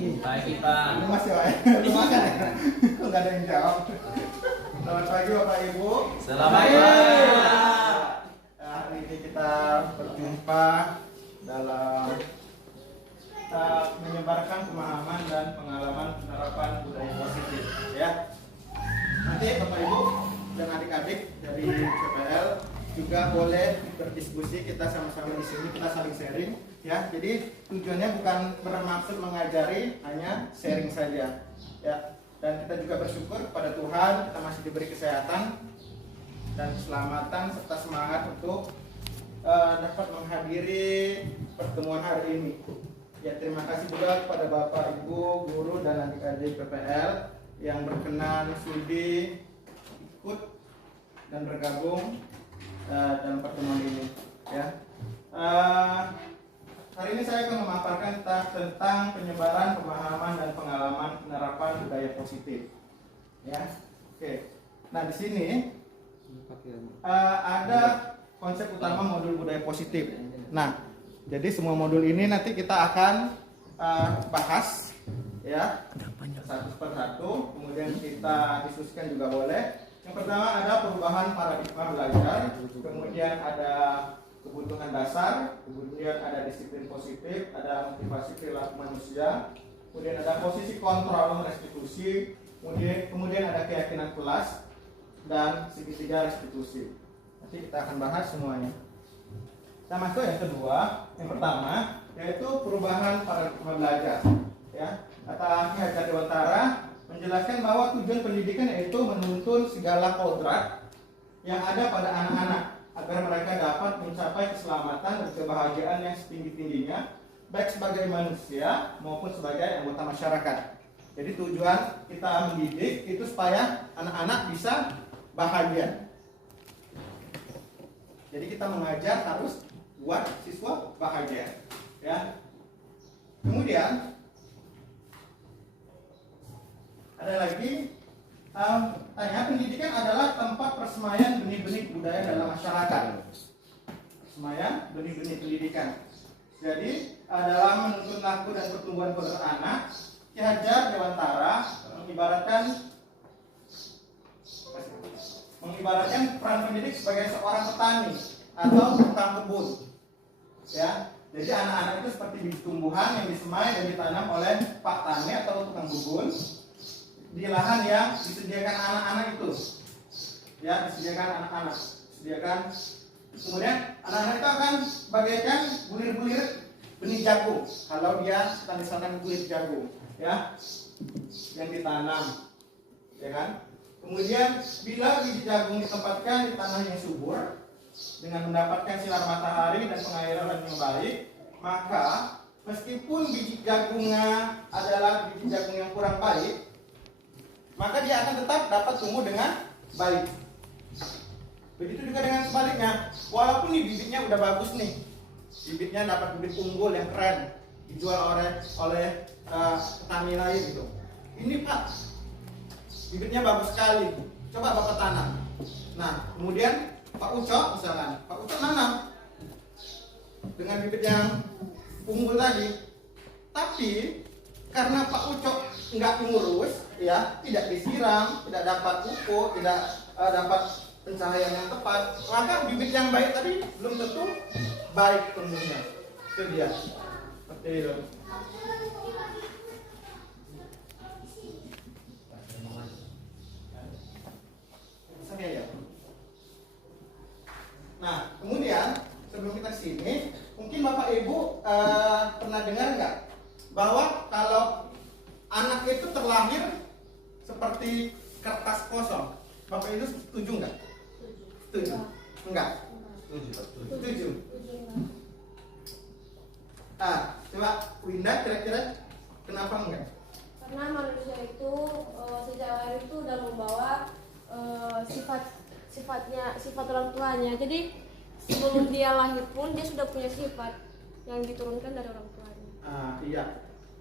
Pagi Pak. Lu masih lu makan ya? Kok nggak ada yang jawab? Selamat pagi Bapak Ibu. Selamat pagi. Hari ini kita berjumpa dalam menyebarkan pemahaman dan pengalaman penerapan budaya positif, ya. Nanti Bapak Ibu dan adik-adik dari PPL juga boleh berdiskusi, kita sama-sama di sini, kita saling sharing, ya. Jadi tujuannya bukan bermaksud mengajari, hanya sharing saja, ya. Dan kita juga bersyukur kepada Tuhan kita masih diberi kesehatan dan keselamatan serta semangat untuk dapat menghadiri pertemuan hari ini. Ya, terima kasih juga kepada Bapak, Ibu, guru dan adik-adik PPL yang berkenan sudi ikut dan bergabung dalam pertemuan ini. Ya, hari ini saya akan memaparkan tentang penyebaran pemahaman dan pengalaman penerapan budaya positif. Ya, oke. Nah, di sini ada konsep utama modul budaya positif. Nah, jadi semua modul ini nanti kita akan bahas, ya, satu per satu. Kemudian kita diskusikan juga boleh. Yang pertama ada perubahan paradigma belajar, kemudian ada kebutuhan dasar, kemudian ada disiplin positif, ada motivasi perilaku manusia, kemudian ada posisi kontrol restitusi, kemudian ada keyakinan kelas dan segitiga restitusi. Nanti kita akan bahas semuanya. Kita masuk yang kedua, yang pertama yaitu perubahan paradigma belajar. Ya, kata Ki Hajar Dewantara menjelaskan bahwa tujuan pendidikan yaitu menuntun segala kodrat yang ada pada anak-anak agar mereka dapat mencapai keselamatan dan kebahagiaan yang setinggi-tingginya, baik sebagai manusia maupun sebagai anggota masyarakat. Jadi tujuan kita mendidik itu supaya anak-anak bisa bahagia. Jadi kita mengajar harus buat siswa bahagia, ya. Kemudian ada lagi tanya, pendidikan adalah tempat persemaian benih-benih budaya dalam masyarakat. Persemaian benih-benih pendidikan. Jadi dalam menuntun laku dan pertumbuhan kodrat anak, Ki Hajar Dewantara mengibaratkan peran pendidik sebagai seorang petani atau tukang kebun. Ya, jadi anak-anak itu seperti bibit tumbuhan yang disemai dan ditanam oleh Pak Tani atau tukang kebun di lahan yang disediakan anak-anak itu. Ya, disediakan anak-anak. Kemudian anak-anak itu akan bagaikan bulir-bulir benih jagung. Kalau dia misalkan bulir jagung, ya, yang ditanam, ya kan? Kemudian bila biji jagung ditempatkan di tanah yang subur dengan mendapatkan sinar matahari dan pengairan yang baik, maka meskipun biji jagungnya adalah biji jagung yang kurang baik, maka dia akan tetap dapat tumbuh dengan baik. Begitu juga dengan sebaliknya, walaupun nih bibitnya udah bagus nih, bibitnya dapat bibit unggul yang keren, dijual oleh petani lain gitu. Ini Pak, bibitnya bagus sekali, coba Bapak tanam. Nah, kemudian Pak Ucok misalkan, Pak Ucok nanam dengan bibit yang unggul tadi, tapi karena Pak Ucok nggak ngurus, ya, tidak disiram, tidak dapat pupuk, tidak dapat pencahayaan yang tepat, maka bibit yang baik tadi belum tentu baik tumbuhnya. Itu dia, seperti itu. Ya. Nah, kemudian sebelum kita sini, mungkin Bapak Ibu pernah dengar nggak bahwa kalau anak itu terlahir seperti kertas kosong? Bapak Ibu setuju nggak? Setuju? Enggak? Setuju. Nah, coba Winda kira-kira kenapa enggak? Karena manusia itu sejak lahir itu udah membawa sifat orang tuanya. Jadi sebelum dia lahir pun dia sudah punya sifat yang diturunkan dari orang tuanya. Iya,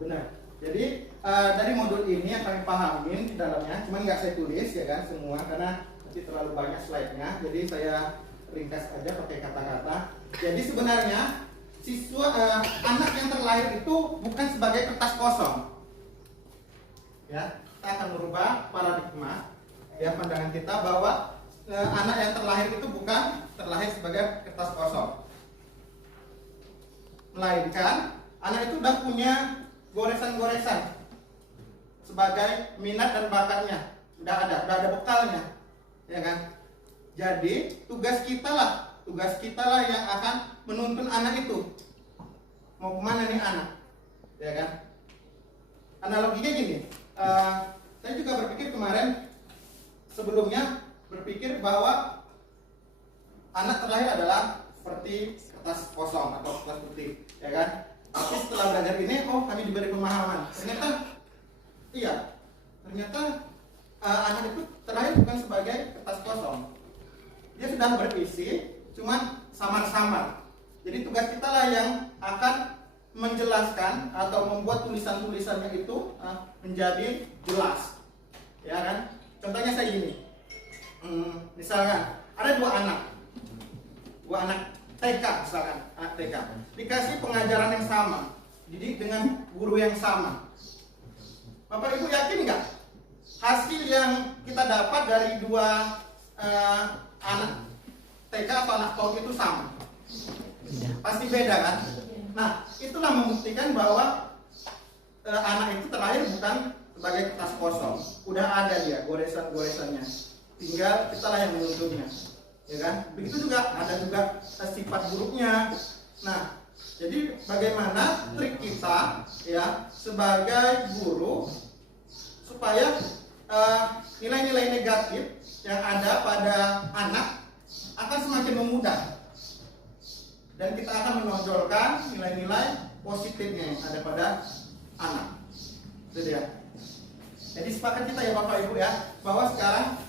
benar. Jadi dari modul ini yang kami pahamin di dalamnya, cuman nggak saya tulis ya kan semua karena nanti terlalu banyak slide-nya. Jadi saya ringkas aja pakai kata-kata. Jadi sebenarnya anak yang terlahir itu bukan sebagai kertas kosong, Ya, kita akan merubah paradigma ya pandangan kita bahwa anak yang terlahir itu bukan terlahir sebagai kertas kosong, melainkan anak itu udah punya goresan-goresan sebagai minat dan bakatnya, udah ada bekalnya, ya kan? Jadi tugas kita lah yang akan menuntun anak itu mau kemana nih anak, ya kan? Analoginya gini, saya juga berpikir kemarin sebelumnya berpikir bahwa anak terlahir adalah seperti kertas kosong atau kertas putih, ya kan? Tapi setelah belajar ini, kami diberi pemahaman. Ternyata anak itu terlahir bukan sebagai kertas kosong. Dia sudah berisi, cuman samar-samar. Jadi tugas kita lah yang akan menjelaskan atau membuat tulisan-tulisannya itu menjadi jelas, ya kan? Contohnya saya gini, misalkan ada dua anak TK misalkan, anak TK dikasih pengajaran yang sama, didik dengan guru yang sama. Bapak Ibu yakin nggak hasil yang kita dapat dari dua anak TK atau anak PAUD itu sama? Pasti beda kan? Nah, itulah membuktikan bahwa anak itu terlahir bukan sebagai kertas kosong. Udah ada dia goresan-goresannya. Tinggal kita lah yang menuntunnya. Ya kan? Begitu juga ada juga sifat buruknya. Nah, jadi bagaimana trik kita ya sebagai guru supaya nilai-nilai negatif yang ada pada anak akan semakin memudah. Dan kita akan menonjolkan nilai-nilai positifnya yang ada pada anak. Itu dia. Jadi sepakat kita ya Bapak Ibu ya, bahwa sekarang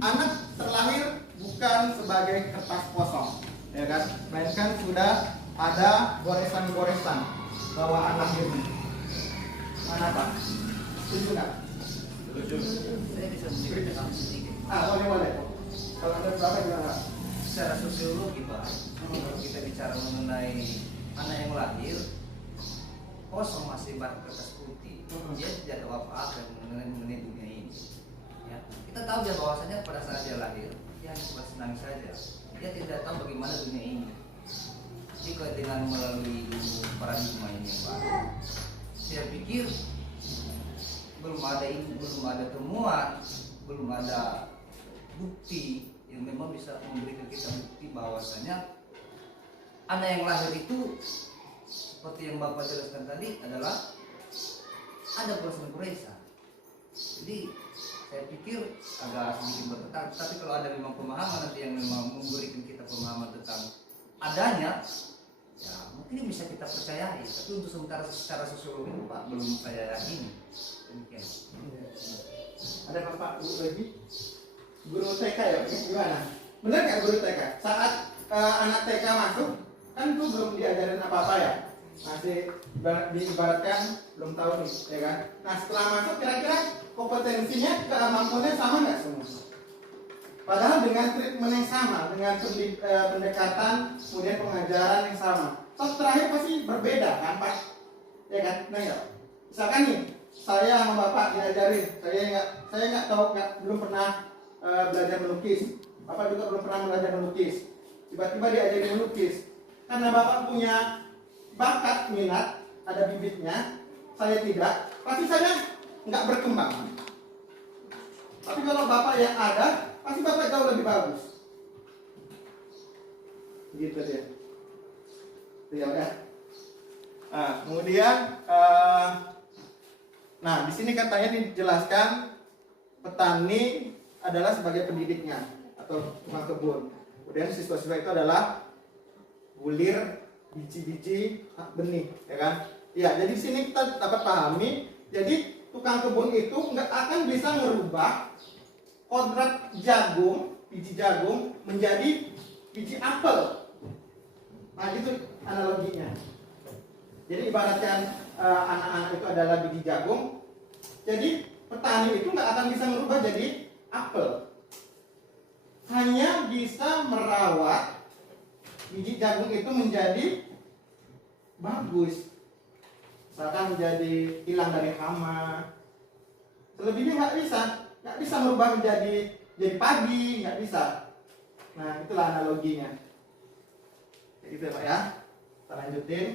anak terlahir bukan sebagai kertas kosong, ya kan? Melainkan sudah ada goresan-goresan bahwa anak itu. Mana Pak? Setuju nggak? Setuju. Saya bisa menceritakan sedikit. Boleh. Kalau ada berapa gimana? Secara sosiologi Pak, kalau kita bicara mengenai anak yang lahir kosong masih barat kertas putih, dia tidak tahu apa-apa mengenai dunia ini. Ya. Kita tahu dia bahwasanya pada saat dia lahir dia hanya senang saja. Dia tidak tahu bagaimana dunia ini. Jika dengan melalui paradigma ini yang baru, saya pikir belum ada temuan, belum ada bukti yang memang bisa memberikan kita bukti bahwasanya anak yang lahir itu seperti yang Bapak jelaskan tadi adalah ada goresan-goresan. Jadi saya pikir agak sedikit bertentangan. Tapi kalau ada memang pemahaman nanti yang memang memberikan kita pemahaman tentang adanya, ya mungkin bisa kita percayai. Tapi untuk secara sosiologi Pak belum saya yakini. Demikian. Ada Bapak Guru lagi? Guru TK ya, gimana? Benar nggak guru TK? Saat anak TK masuk, kan itu belum diajarin apa-apa ya, masih diibaratkan belum tahu nih, ya kan? Nah setelah masuk kira-kira kompetensinya, kemampuannya sama nggak semua? Padahal dengan treatment yang sama, dengan pendekatan, kemudian pengajaran yang sama, toh terakhir pasti berbeda kan Pak? Ya kan? Nah ya, misalkan nih, saya sama Bapak diajarin, saya nggak tahu, belum pernah belajar melukis, Bapak juga belum pernah belajar melukis, tiba-tiba diajari melukis, karena Bapak punya bakat, minat, ada bibitnya, saya tidak, pasti saya nggak berkembang. Tapi kalau Bapak yang ada, pasti Bapak jauh lebih bagus. Gitu dia. Ya udah. Nah, kemudian, di sini katanya dijelaskan petani adalah sebagai pendidiknya atau tukang kebun. Kemudian siswa-siswa itu adalah bulir biji-biji benih, ya kan? Ya, jadi di sini kita dapat pahami, jadi tukang kebun itu nggak akan bisa merubah kodrat jagung, biji jagung menjadi biji apel. Nah, itu analoginya. Jadi ibaratkan anak-anak itu adalah biji jagung, jadi petani itu nggak akan bisa merubah jadi apel. Hanya bisa merawat biji jagung itu menjadi bagus. Misalkan menjadi hilang dari hama, Selebihnya nggak bisa merubah menjadi pagi, nggak bisa. Nah, itulah analoginya. Kayak gitu ya Pak ya. Kita lanjutin.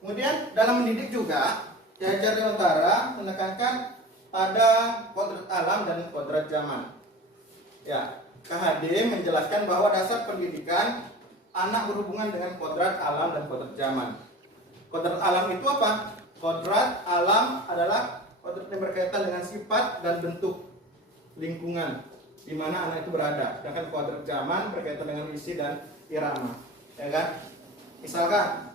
Kemudian dalam mendidik juga, Ki Hajar Dewantara menekankan pada kodrat alam dan kodrat zaman. Ya, KHD menjelaskan bahwa dasar pendidikan anak berhubungan dengan kodrat alam dan kodrat zaman. Kodrat alam itu apa? Kodrat alam adalah kodrat yang berkaitan dengan sifat dan bentuk lingkungan di mana anak itu berada. Sedangkan kodrat zaman berkaitan dengan isi dan irama. Ya kan? Misalkan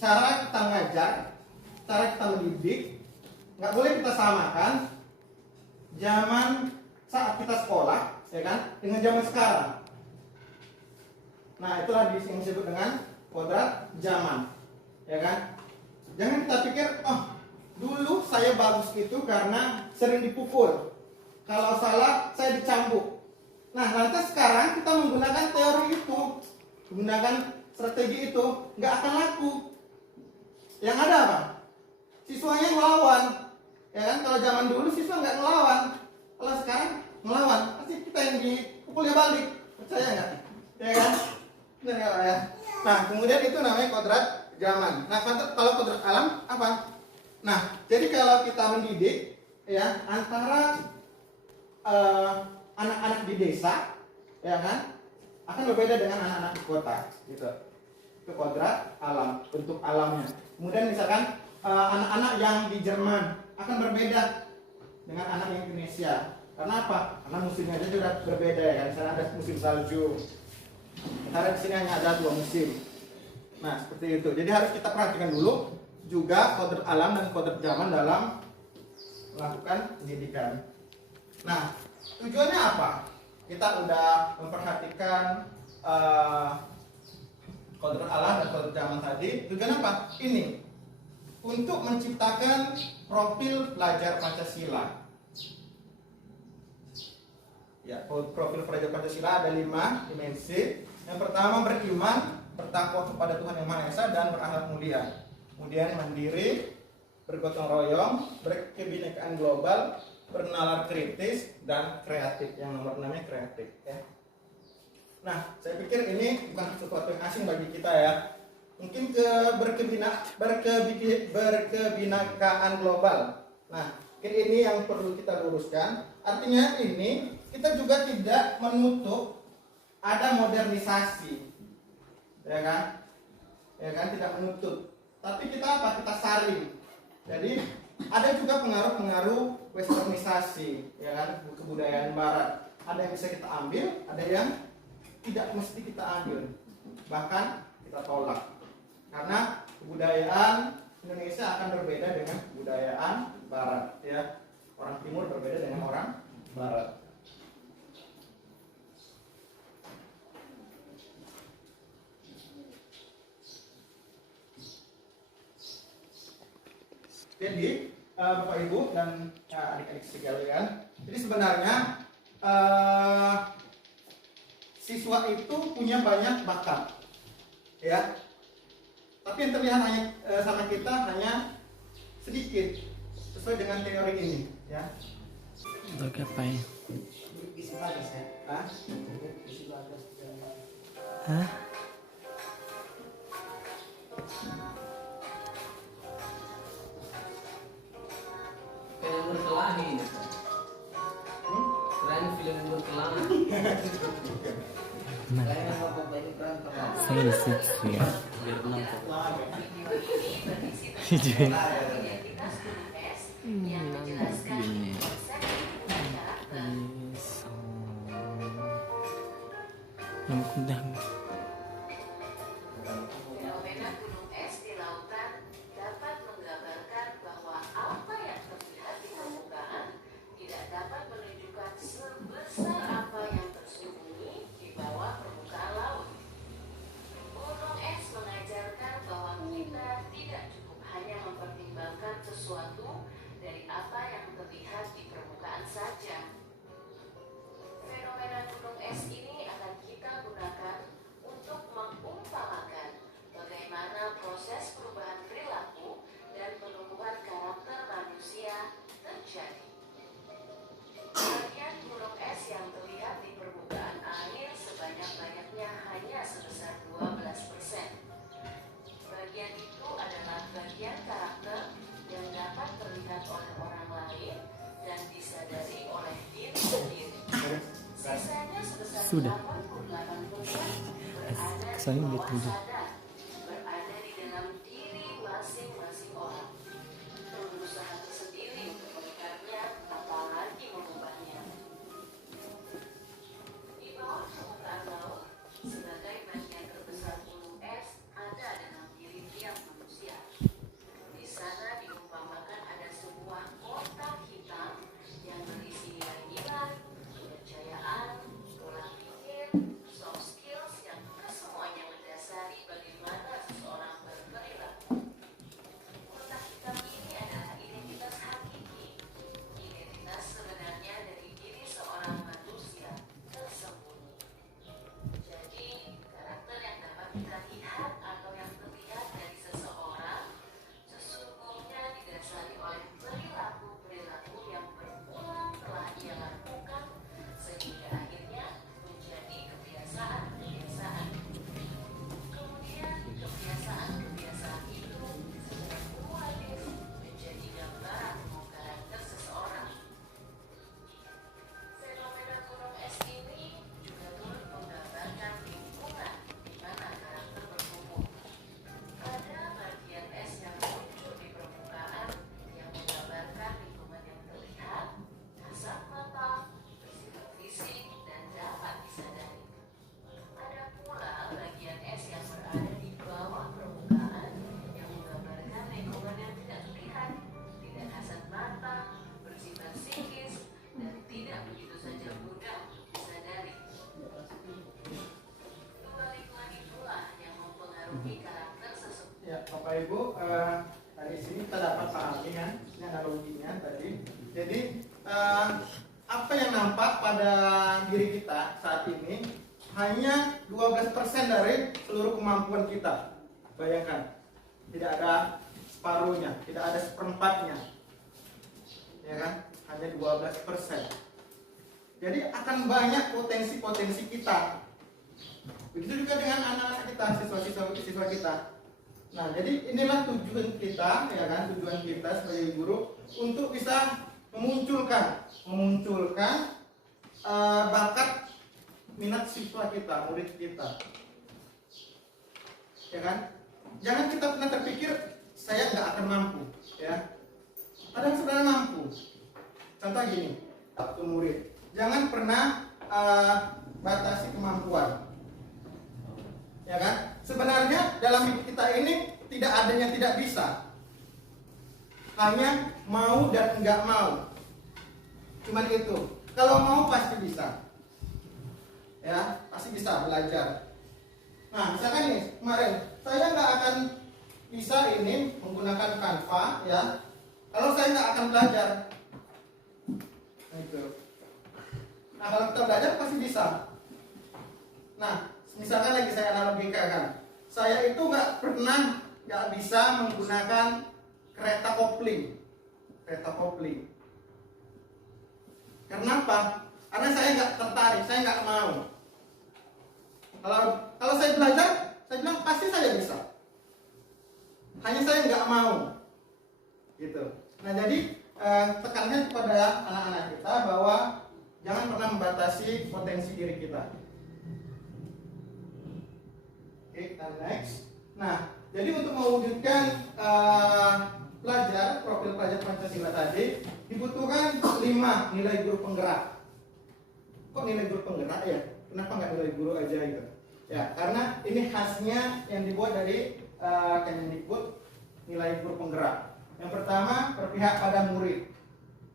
cara kita ngajar, cara kita mendidik, nggak boleh kita samakan zaman saat kita sekolah, ya kan, dengan zaman sekarang. Nah, itulah yang disebut dengan kodrat zaman, ya kan. Jangan kita pikir, oh, dulu saya bagus itu karena sering dipukul. Kalau salah, saya dicambuk. Nah, nanti sekarang kita menggunakan teori itu, menggunakan strategi itu, nggak akan laku. Yang ada apa? Siswanya ngelawan, ya kan? Kalau zaman dulu siswa nggak ngelawan, kalau sekarang ngelawan, pasti kita yang dipukulnya balik, percaya nggak? Ya kan? Benar nggak Pak ya? Nah, kemudian itu namanya kodrat zaman. Nah, kalau kodrat alam apa? Nah, jadi kalau kita mendidik, ya, antara anak-anak di desa, ya kan, akan berbeda dengan anak-anak di kota, gitu. Itu kodrat alam, bentuk alamnya. Kemudian misalkan anak-anak yang di Jerman akan berbeda dengan anak yang Indonesia. Karena apa? Karena musimnya aja sudah berbeda ya kan. Di sana ada musim salju. Sementara di sini hanya ada 2 musim. Nah, seperti itu. Jadi harus kita perhatikan dulu juga kodrat alam dan kodrat zaman dalam melakukan pendidikan. Nah, tujuannya apa? Kita udah memperhatikan kodrat alam dan kodrat zaman tadi. Tujuan apa? Ini untuk menciptakan profil pelajar Pancasila. Ya, profil pelajar Pancasila ada 5 dimensi. Yang pertama beriman, bertakwa kepada Tuhan Yang Maha Esa dan berakhlak mulia. Kemudian mandiri, bergotong royong, berkebinekaan global, bernalar kritis dan kreatif. Yang nomor 6-nya kreatif. Ya. Nah, saya pikir ini bukan sesuatu yang asing bagi kita ya. Mungkin berkebinakaan global. Nah, ini yang perlu kita luruskan. Artinya ini kita juga tidak menutup ada modernisasi, ya kan? Ya kan, tidak menutup. Tapi kita apa? Kita saring. Jadi ada juga pengaruh-pengaruh westernisasi, ya kan? Kebudayaan Barat. Ada yang bisa kita ambil, ada yang tidak mesti kita ambil, bahkan kita tolak. Karena kebudayaan Indonesia akan berbeda dengan kebudayaan Barat, ya. Orang Timur berbeda dengan orang Barat. Jadi Bapak Ibu dan adik-adik sekalian, jadi sebenarnya siswa itu punya banyak bakat, ya. Tapi yang terlihat hanya sama kita hanya sedikit sesuai dengan teori ini, ya. Oke, apa ya? Hah? Film berkelahi ini. Keren film berkelahi. Kayaknya bapak ini berantem. Saya di situ ya. Biar penonton. Gini. Udah. Fenomena gunung es di lautan dapat menggambarkan bahwa apa yang terlihat di permukaan tidak dapat menunjukkan sebesar apa yang tersembunyi di bawah permukaan laut. Gunung es mengajarkan bahwa kita tidak cukup hanya mempertimbangkan Sudah. 88% Saya udah berada tujuh. berada di dalam diri masing-masing orang. Berusaha sendiri untuk mengikatnya, apalagi mengubahnya. Di bawah permukaan laut, sebagai bagian terbesar gunung es, ada dalam diri tiap manusia. Di sana diumpamakan ada sebuah kotak hitam yang berisi nilai-nilai, kepercayaan, pola pikir, soft skills yang kesemuanya mendasari bagaimana seseorang berperilaku. Kotak hitam ini adalah identitas hakiki, identitas sebenarnya dari diri seorang manusia tersembunyi. Jadi, karakter yang dapat kita lihat atau yang terlihat dari seseorang sesungguhnya didasari oleh perilaku-perilaku yang berulang telah ia lakukan sehingga akhirnya menjadi kebiasaan-kebiasaan. Kemudian kebiasaan-kebiasaan itu secara kumulatif menjadi gambaran karakter seseorang. Fenomena gunung es ini juga turut menggambarkan lingkungan di mana karakter bertumbuh. Ada bagian es yang muncul di permukaan yang menggambarkan lingkungan yang terlihat, kasat mata, bersifat fisik, dan dapat disadari. Ada pula bagian es yang berada di bawah permukaan yang menggambarkan lingkungan yang tidak terlihat, tidak kasat mata, bersifat psikis, dan tidak begitu saja mudah disadari. Dua lingkungan itulah yang mempengaruhi karakter seseorang. Ya, Bapak Ibu, dari sini kita dapat pahami kan, ini analoginya tadi. Jadi apa yang nampak pada diri kita saat ini hanya 12% dari seluruh kemampuan kita. Bayangkan, tidak ada separuhnya, tidak ada seperempatnya, ya kan? Hanya 12%. Jadi akan banyak potensi-potensi kita. Begitu juga dengan anak-anak kita, siswa kita. Nah, jadi inilah tujuan kita, ya kan? Tujuan kita sebagai guru untuk bisa memunculkan bakat minat siswa kita, murid kita, ya kan? Jangan kita pernah terpikir saya nggak akan mampu, ya. Kadang sebenarnya mampu. Contoh gini, waktu murid, jangan pernah batasi kemampuan, ya kan? Sebenarnya dalam hidup kita ini tidak ada yang tidak bisa, hanya mau dan nggak mau. Cuman itu. Kalau mau pasti bisa, ya pasti bisa belajar. Nah, misalkan nih kemarin saya nggak akan bisa ini menggunakan Canva, ya. Kalau saya nggak akan belajar, nah, itu. Nah, kalau kita belajar pasti bisa. Nah, misalkan lagi saya analogikan, saya itu nggak bisa menggunakan kereta kopling. Kenapa? Karena saya nggak tertarik, saya nggak mau. Kalau saya belajar, saya bilang pasti saya bisa. Hanya saya nggak mau, gitu. Nah, jadi tekannya kepada anak-anak kita bahwa jangan pernah membatasi potensi diri kita. Oke, kita next. Nah, jadi untuk mewujudkan profil pelajar Pancasila tadi dibutuhkan 5 nilai guru penggerak. Kok nilai guru penggerak ya? Kenapa nggak nilai guru aja gitu? Ya, karena ini khasnya yang dibuat dari Kemendikbud, nilai guru penggerak. Yang pertama, berpihak pada murid.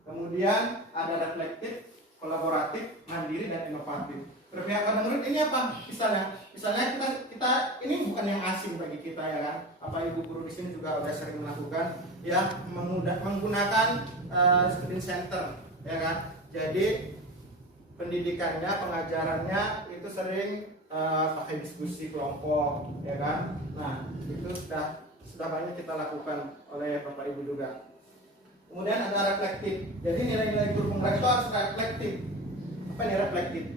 Kemudian ada reflektif, kolaboratif, mandiri, dan inovatif. Berpihak pada murid ini apa? Misalnya kita ini bukan yang asing bagi kita, ya kan? Apa ibu guru di sini juga udah sering melakukan, ya, menggunakan student center, ya kan? Jadi pendidikannya, pengajarannya itu sering pakai diskusi kelompok, ya kan? Nah, itu sudah banyak kita lakukan oleh Bapak Ibu juga. Kemudian ada reflektif. Jadi nilai-nilai guru penggerak itu harus reflektif. Apa ini reflektif?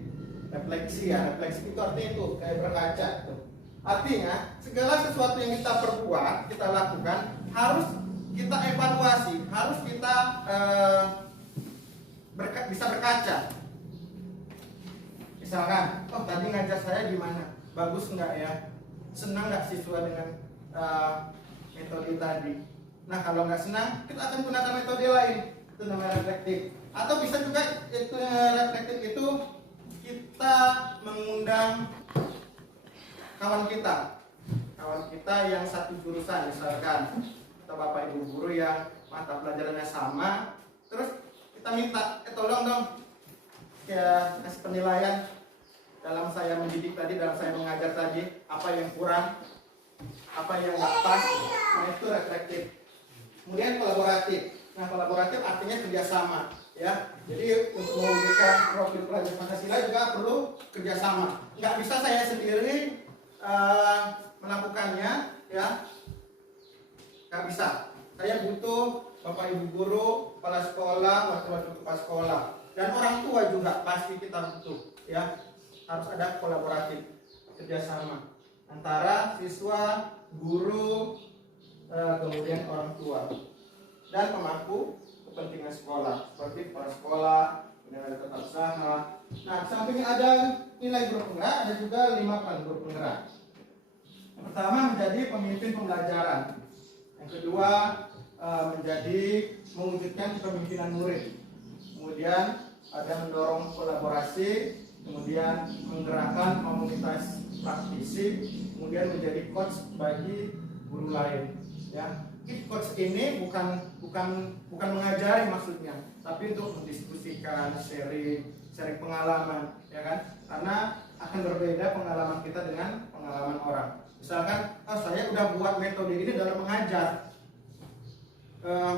Refleksi ya, refleksi itu artinya itu kayak berkaca tuh. Artinya segala sesuatu yang kita perbuat, kita lakukan harus kita evaluasi, harus kita bisa berkaca. Misalkan, oh tadi ngajar saya gimana? Bagus nggak ya? Senang nggak siswa dengan metode tadi? Nah kalau nggak senang, kita akan gunakan metode lain. Itu namanya reflektif. Atau bisa juga itu reflektif itu kita mengundang kawan kita yang satu jurusan, misalkan atau bapak ibu guru yang mata pelajarannya sama, terus kita minta, tolong dong ya kasih penilaian dalam saya mendidik tadi, dalam saya mengajar tadi, apa yang kurang, apa yang nggak pas. Nah itu reflektif. Kemudian kolaboratif. Nah kolaboratif artinya kerjasama, ya. Jadi untuk mewujudkan profil pelajar Pancasila juga perlu kerjasama. Nggak bisa saya sendiri melakukannya, ya. Nggak bisa. Saya butuh bapak ibu guru, kepala sekolah, wakil-wakil kepala sekolah, dan orang tua juga pasti kita butuh, ya. Harus ada kolaboratif, kerjasama antara siswa, guru, kemudian orang tua dan pemangku kepentingan sekolah seperti kepala sekolah, penilai tata usaha. Nah, samping ada nilai guru penggerak, ada juga 5 peran guru penggerak. Yang pertama menjadi pemimpin pembelajaran. Yang kedua menjadi mewujudkan kepemimpinan murid. Kemudian ada mendorong kolaborasi, kemudian menggerakkan komunitas praktisi, kemudian menjadi coach bagi guru lain. Ya, coach ini bukan mengajari maksudnya, tapi untuk mendiskusikan, sharing pengalaman, ya kan? Karena akan berbeda pengalaman kita dengan pengalaman orang. Misalkan, oh saya udah buat metode ini dalam mengajar.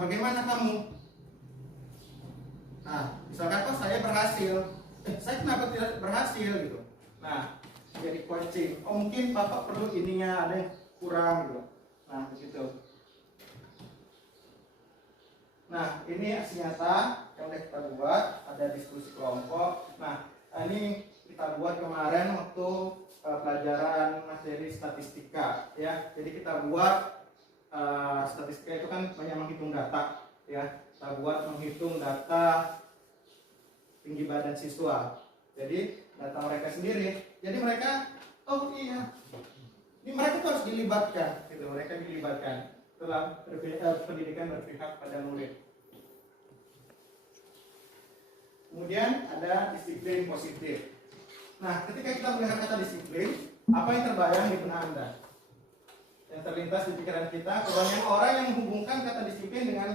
Bagaimana kamu? Nah, misalkan, oh saya berhasil. Saya kenapa tidak berhasil gitu? Nah, jadi coaching. Oh mungkin bapak perlu ininya, ada yang kurang gitu. Nah, begitu. Nah, ini aksi nyata yang sudah kita buat, ada diskusi kelompok. Nah, ini kita buat kemarin waktu pelajaran materi statistika, ya. Jadi kita buat statistika itu kan banyak menghitung data, ya. Kita buat menghitung data tinggi badan siswa. Jadi data mereka sendiri. Jadi mereka, oh iya, ini mereka harus dilibatkan, gitu. Mereka dilibatkan. Itulah pendidikan berpihak pada murid. Kemudian ada disiplin positif. Nah, ketika kita melihat kata disiplin, apa yang terbayang di benak Anda? Yang terlintas di pikiran kita, kebanyakan orang yang menghubungkan kata disiplin dengan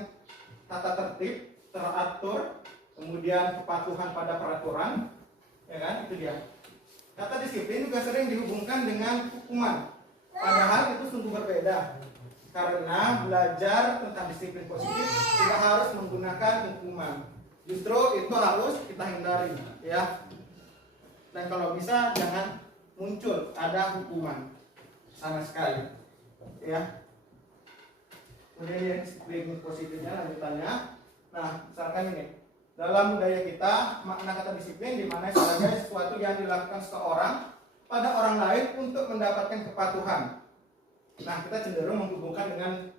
tata tertib, teratur, kemudian kepatuhan pada peraturan, ya kan? Itu dia. Kata disiplin juga sering dihubungkan dengan hukuman. Padahal itu sungguh berbeda. Karena belajar tentang disiplin positif tidak harus menggunakan hukuman. Justru itu harus kita hindari, ya. Dan kalau bisa jangan muncul ada hukuman sama sekali, ya. Kemudian disiplin positifnya lanjutannya. Nah, misalkan ini. Dalam budaya kita, makna kata disiplin dimaknai sebagai sesuatu yang dilakukan seseorang pada orang lain untuk mendapatkan kepatuhan. Nah, kita cenderung menghubungkan dengan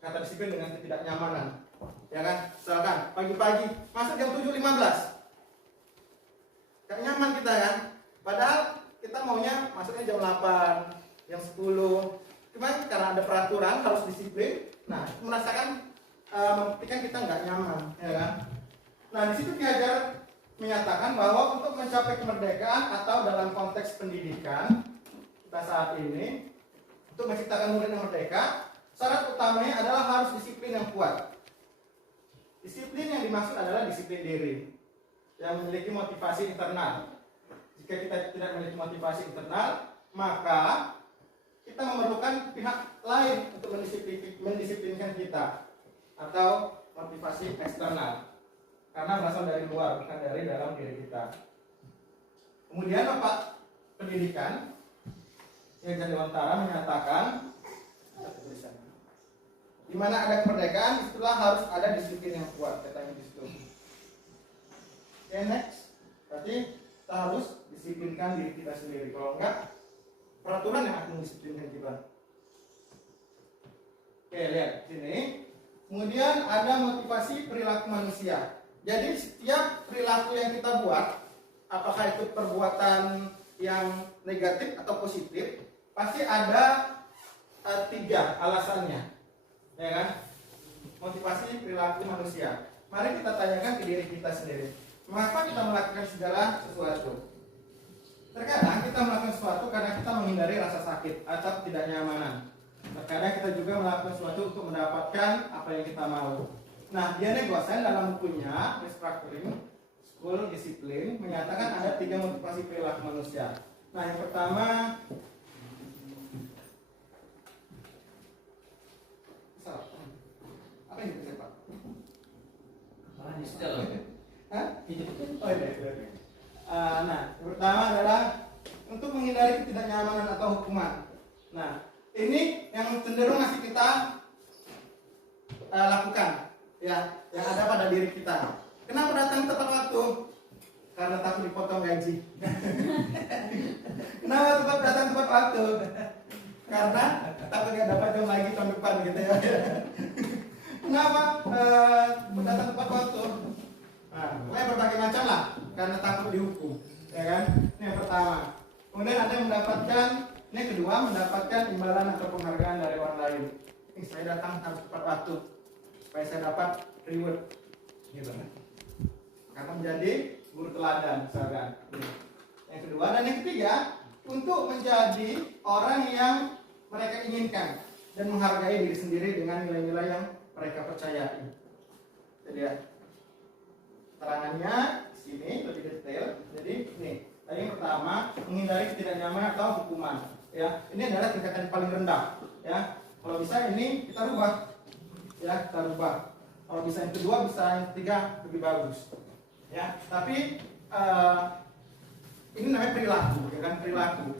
kata disiplin dengan ketidaknyamanan. Ya kan? Misalkan pagi-pagi masuk jam 7.15. Gak nyaman kita kan? Padahal kita maunya masuknya jam 8, jam 10. Cuma karena ada peraturan harus disiplin. Nah, merasakan membuktikan kita nggak nyaman, ya kan? Nah, di situ Ki Hajar menyatakan bahwa untuk mencapai kemerdekaan atau dalam konteks pendidikan kita saat ini, untuk menciptakan murid yang merdeka, syarat utamanya adalah harus disiplin yang kuat. Disiplin yang dimaksud adalah disiplin diri yang memiliki motivasi internal. Jika kita tidak memiliki motivasi internal, maka kita memerlukan pihak lain untuk mendisiplinkan kita, atau motivasi eksternal. Karena berasal dari luar, bukan dari dalam diri kita. Kemudian Bapak Pendidikan yang jadi Wantara menyatakan, di mana ada kemerdekaan, itulah harus ada disiplin yang kuat, katanya di situ. Oke, next. Berarti kita harus disiplinkan diri kita sendiri. Kalau enggak, peraturan yang akan mendisiplinkan kita. Oke, lihat sini. Kemudian ada motivasi perilaku manusia. Jadi setiap perilaku yang kita buat apakah itu perbuatan yang negatif atau positif, pasti ada 3 alasannya, ya kan? Motivasi perilaku manusia. Mari kita tanyakan ke diri kita sendiri. Mengapa kita melakukan segala sesuatu? Terkadang kita melakukan sesuatu karena kita menghindari rasa sakit atau ketidaknyamanan. Terkadang kita juga melakukan sesuatu untuk mendapatkan apa yang kita mau. Nah, Diane Gossen dalam bukunya Restructuring School Discipline menyatakan ada 3 motivasi perilaku manusia. Nah, yang pertama, apa yang bisa Pak? Istilah. Hah? Oh iya. Nah, yang pertama adalah untuk menghindari ketidaknyamanan atau hukuman. Nah, ini yang cenderung masih kita lakukan, ya, yang ada pada diri kita. Kenapa datang tepat waktu? Karena takut dipotong gaji. Kenapa datang tepat waktu? Karena takut nggak dapat jam lagi tahun depan gitu ya. Kenapa datang tepat waktu? Nah, berbagai macam lah, karena takut dihukum, ya kan? Ini yang pertama. Kemudian ada yang mendapatkan, ini yang kedua, mendapatkan imbalan atau penghargaan dari orang lain. Ini saya datang harus tepat waktu supaya saya dapat reward, gitu kan? Karena menjadi guru teladan, misalkan. Yang kedua dan yang ketiga, untuk menjadi orang yang mereka inginkan dan menghargai diri sendiri dengan nilai-nilai yang mereka percayai. Jadi ya, keterangannya di sini lebih detail. Jadi ini, tadi yang pertama, menghindari ketidaknyamanan atau hukuman. Ya, ini adalah tingkatan paling rendah. Ya, kalau bisa ini kita rubah. Ya, kita rubah. Kalau bisa yang kedua, bisa yang ketiga lebih bagus. Ya, tapi ini namanya perilaku, ya kan?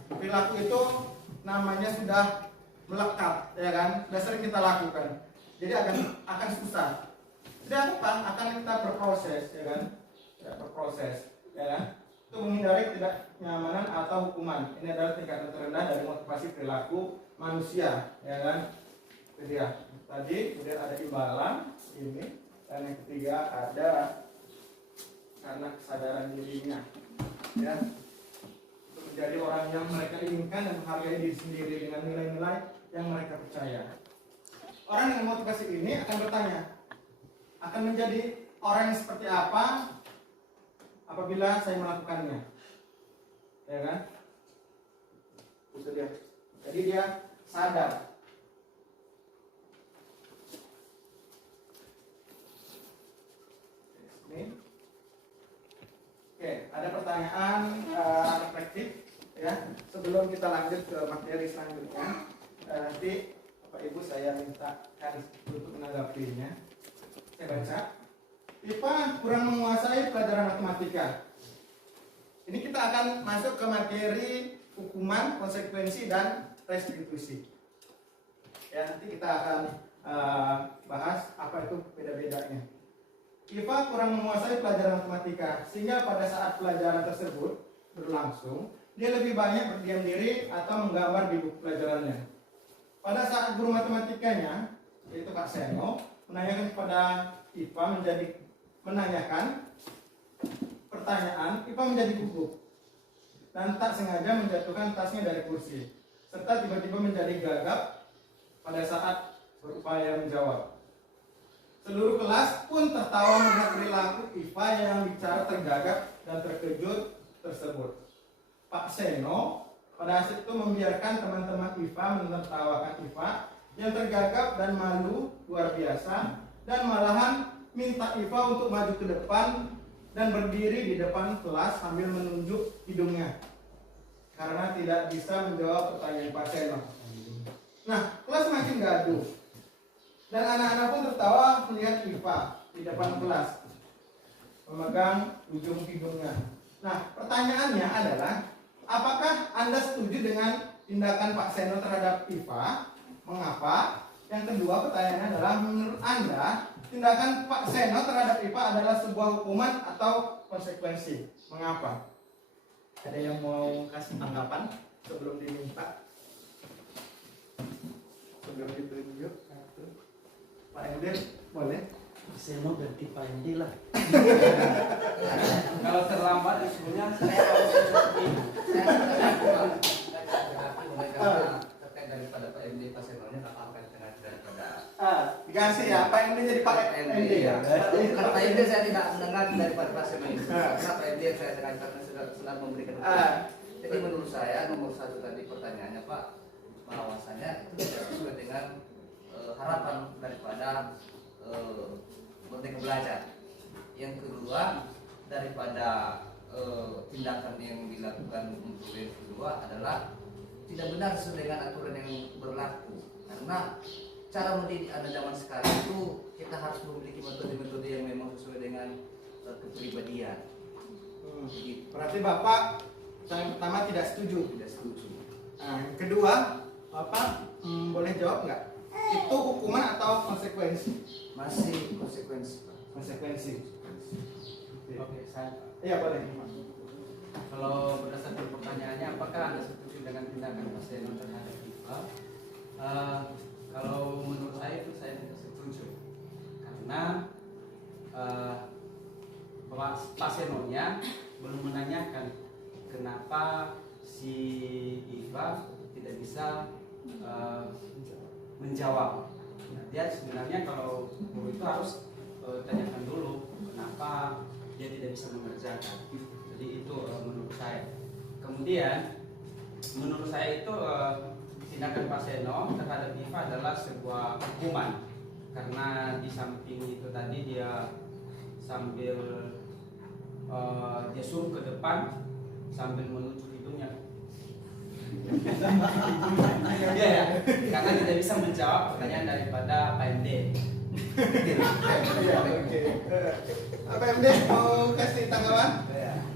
Perilaku itu namanya sudah melekat, ya kan? Sudah sering kita lakukan. Jadi akan susah. Sudah apa? Akan kita berproses, ya kan? Ya, berproses, ya kan? Untuk menghindari ketidaknyamanan atau hukuman. Ini adalah tingkatan terendah dari motivasi perilaku manusia, ya kan? Jadi ya, tadi kemudian ada imbalan ini, dan yang ketiga ada karena kesadaran dirinya, ya, untuk menjadi orang yang mereka inginkan dan menghargai diri sendiri dengan nilai-nilai yang mereka percaya. Orang dengan motivasi ini akan bertanya, akan menjadi orang yang seperti apa apabila saya melakukannya, ya kan? Itu dia. Jadi dia sadar. Ini. Oke, ada pertanyaan reflektif, ya. Sebelum kita lanjut ke materi selanjutnya, nanti Bapak Ibu saya minta untuk menanggapinya. Saya baca. IPA kurang menguasai pelajaran matematika. Ini kita akan masuk ke materi hukuman, konsekuensi, dan restitusi. Ya, nanti kita akan bahas apa itu beda-bedanya. IPA kurang menguasai pelajaran matematika, sehingga pada saat pelajaran tersebut berlangsung, dia lebih banyak berdiam diri atau menggambar di buku pelajarannya. Pada saat guru matematikanya, yaitu Pak Seno, menanyakan kepada IPA menanyakan pertanyaan, IPA menjadi gugup dan tak sengaja menjatuhkan tasnya dari kursi, serta tiba-tiba menjadi gagap pada saat berupaya menjawab. Seluruh kelas pun tertawa melihat perilaku IPA yang bicara tergagap dan terkejut tersebut. Pak Seno pada saat itu membiarkan teman-teman IPA menertawakan IPA yang tergagap dan malu luar biasa, dan malahan minta IPA untuk maju ke depan dan berdiri di depan kelas sambil menunjuk hidungnya karena tidak bisa menjawab pertanyaan Pak Seno. Nah, kelas makin gaduh dan anak-anak pun tertawa melihat IPA di depan kelas memegang ujung hidungnya. Nah, pertanyaannya adalah, apakah Anda setuju dengan tindakan Pak Seno terhadap IPA? Mengapa? Yang kedua, pertanyaannya adalah, menurut Anda tindakan Pak Seno terhadap IPA adalah sebuah hukuman atau konsekuensi? Mengapa? Ada yang mau kasih tanggapan sebelum diminta? Sebelum ditunjuk? Pak Emir, boleh? Saya mau ganti Pandi lah. Kalau terlambat sebenarnya saya harus seperti ini. Saya terkait daripada Pak MD Pasenonya apa dengan daripada Diganti ya, Pak MD jadi Pak MD ya. Karena Pak MD saya tidak mendengar daripada Paseno itu. Karena Pak MD yang saya dengar karena sudah memberikan. Jadi menurut saya nomor satu tadi pertanyaannya Pak, bahwasanya itu tidak sesuai dengan harapan daripada Merdeka Belajar. Yang kedua, daripada tindakan yang dilakukan untuk yang kedua adalah tidak benar sesuai dengan aturan yang berlaku. Karena cara mendidik anak zaman sekarang itu kita harus memiliki metode-metode yang memang sesuai dengan kepribadian. Begitu. Berarti Bapak yang pertama tidak setuju. Tidak setuju. Nah, yang kedua, Bapak boleh jawab nggak? Itu hukuman atau konsekuensi? Masih konsekuensi, Pak. Konsekuensi. Oke, saya. Iya boleh. Kalau berdasarkan pertanyaannya, apakah Anda setuju dengan tindakan Pak Seno terhadap IFA? Kalau menurut saya itu saya tidak setuju, karena Pak Senonya belum menanyakan kenapa si IFA tidak bisa menjawab. Nah, dia sebenarnya kalau guru itu harus tanyakan dulu kenapa dia tidak bisa mengerjakan. Jadi itu menurut saya. Kemudian menurut saya itu tindakan Pak Seno terhadap IFA adalah sebuah hukuman, karena di samping itu tadi dia sambil dia suruh ke depan sambil menunjuk hidungnya. Iya ya, karena tidak bisa menjawab pertanyaan daripada Pak MD. Iya, oke. Apa MD mau kasih tanggapan?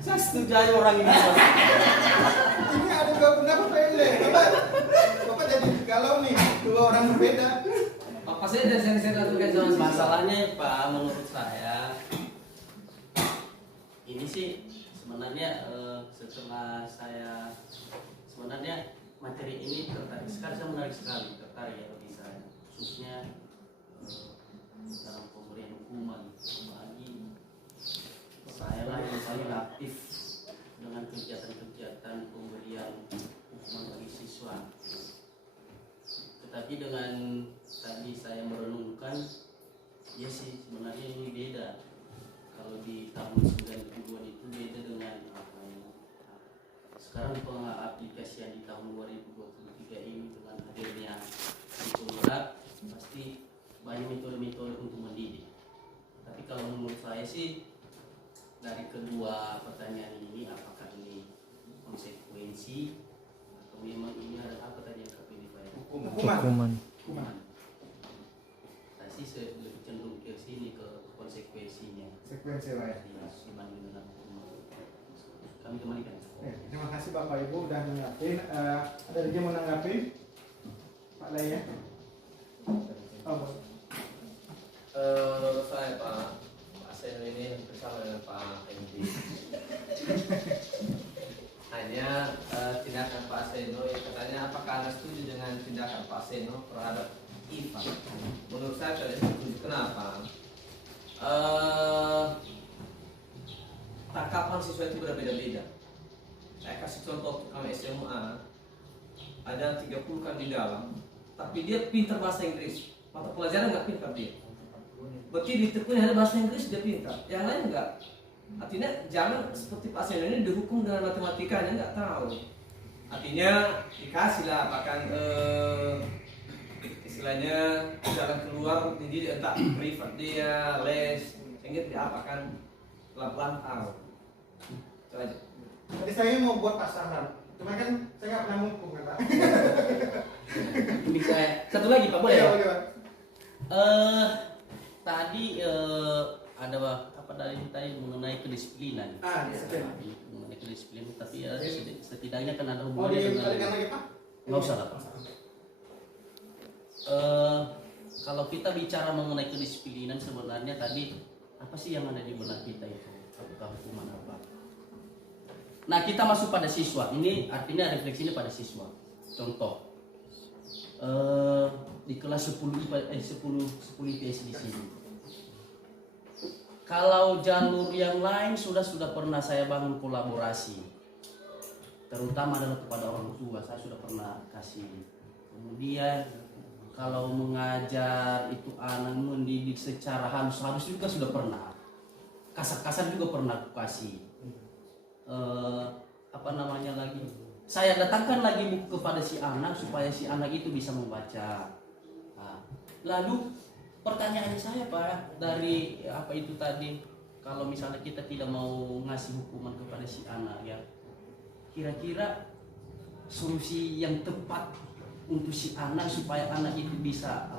Saya setuju aja orang ini. Ini ada dua pendapat Pak MD. Bapak jadi galau nih, dua orang berbeda. Apa sih yang saya lakukan sama masalahnya Pak, menurut saya ini sih sebenarnya setelah saya sebenarnya materi ini tertarik sekali, saya menarik sekali, tertarik ya bagi saya, khususnya dalam pemberian hukuman bagi saya lah yang paling aktif dengan kegiatan-kegiatan pemberian hukuman bagi siswa. Tetapi dengan tadi saya merenungkan, ya sih sebenarnya ini beda. Kalau di tahun 92 itu beda dengan apa yang sekarang pengaplikasian di tahun 2023 ini dengan hadirnya kurikulum berat, pasti banyak metode-metode untuk mendidik. Tapi kalau menurut saya sih dari kedua pertanyaan ini, apakah ini konsekuensi atau memang ini ada apa tadi yang kami dibayar? Hukuman. Hukuman. Saya sih lebih cenderung ke sini, ke konsekuensinya Sekuensi lain. dibanding dengan hukuman. Kami kembalikan. Terima kasih Bapak Ibu udah menanggapi. Ada lagi yang mau menanggapi? Pak Lay ya? Oh, boleh. Menurut saya Pak Seno ini bersama dengan Pak MD. Hanya tindakan Pak Seno, katanya apakah Anda setuju dengan tindakan Pak Seno terhadap IFA? Menurut saya tidak setuju. Kenapa? Tangkapan siswa itu berbeda-beda. Saya kasih contoh kami SMA, ada 30 kan di dalam, tapi dia pintar bahasa Inggris. Mata pelajaran nggak pintar dia. Berarti di tekun ada bahasa Inggris dia pintar, yang lain enggak. Artinya jangan seperti Pak Seno ini dihukum dengan matematikanya, nggak tahu. Artinya dikasihlah bahkan istilahnya jalan keluar jadi entah privat dia les, sehingga tidak apakan pelan-pelan tahu. Itu aja. Tadi saya mau buat pasangan, cuma kan saya nggak pernah menghukum kan Pak. Ini saya satu lagi Pak, boleh Iya, ya? boleh, Pak. Tadi ada apa tadi mengenai kedisiplinan. Disiplin. Mengenai kedisiplinan, tapi ya setidaknya kan ada Mau hubungannya dikalikan dengan. lagi Pak? Nggak usah lah Pak. Kalau kita bicara mengenai kedisiplinan, sebenarnya tadi apa sih yang ada di benak kita itu? Apakah hukuman apa? Nah, kita masuk pada siswa. Ini artinya refleksinya pada siswa. Contoh, di kelas 10 IPS di sini. Kalau jalur yang lain sudah pernah saya bangun kolaborasi, terutama adalah kepada orang tua. Saya sudah pernah kasih. Kemudian kalau mengajar itu anak, mendidik secara halus juga sudah pernah. Kasar-kasar juga pernah aku kasih. Apa namanya lagi? Saya datangkan lagi buku kepada si anak supaya si anak itu bisa membaca. Nah, lalu pertanyaan saya Pak dari apa itu tadi, kalau misalnya kita tidak mau ngasih hukuman kepada si anak ya, kira-kira solusi yang tepat untuk si anak supaya anak itu bisa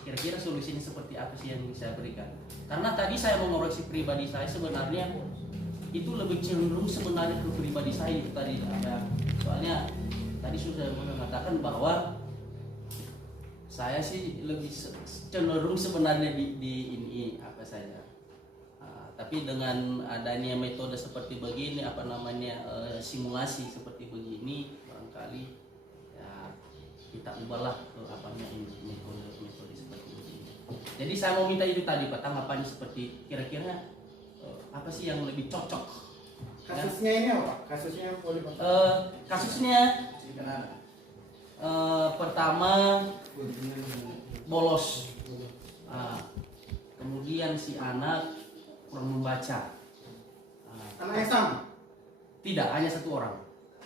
kira-kira solusinya seperti apa sih yang saya berikan? Karena tadi saya mau mengoreksi pribadi saya, sebenarnya itu lebih cenderung sebenarnya ke pribadi saya itu tadi ada, soalnya tadi sudah mengatakan bahwa saya sih lebih cenderung sebenarnya di ini apa saja. Tapi dengan adanya metode seperti begini, apa namanya simulasi seperti begini, barangkali ya kita ubahlah ke metode seperti begini. Jadi saya mau minta itu tadi Pak, tanggapannya seperti kira-kira apa sih yang lebih cocok? Kasusnya ini apa? Kasusnya boleh Pak? Kasusnya pertama bolos, kemudian si anak kurang membaca. Anak yang sama? Tidak, hanya satu orang.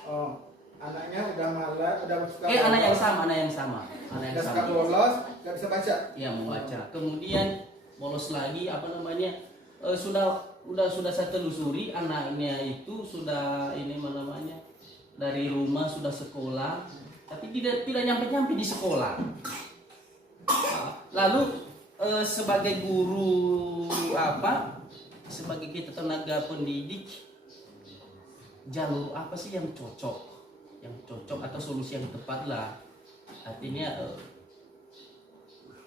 Oh, anaknya udah malas, udah suka Anak yang sama. Udah suka bolos, nggak bisa baca. Iya, membaca. Kemudian bolos lagi, apa namanya? Sudah saya telusuri, anaknya itu sudah ini namanya dari rumah sudah sekolah, tapi tidak nyampe di sekolah. Lalu sebagai guru sebagai kita tenaga pendidik, jalur apa sih yang cocok atau solusi yang tepat lah, artinya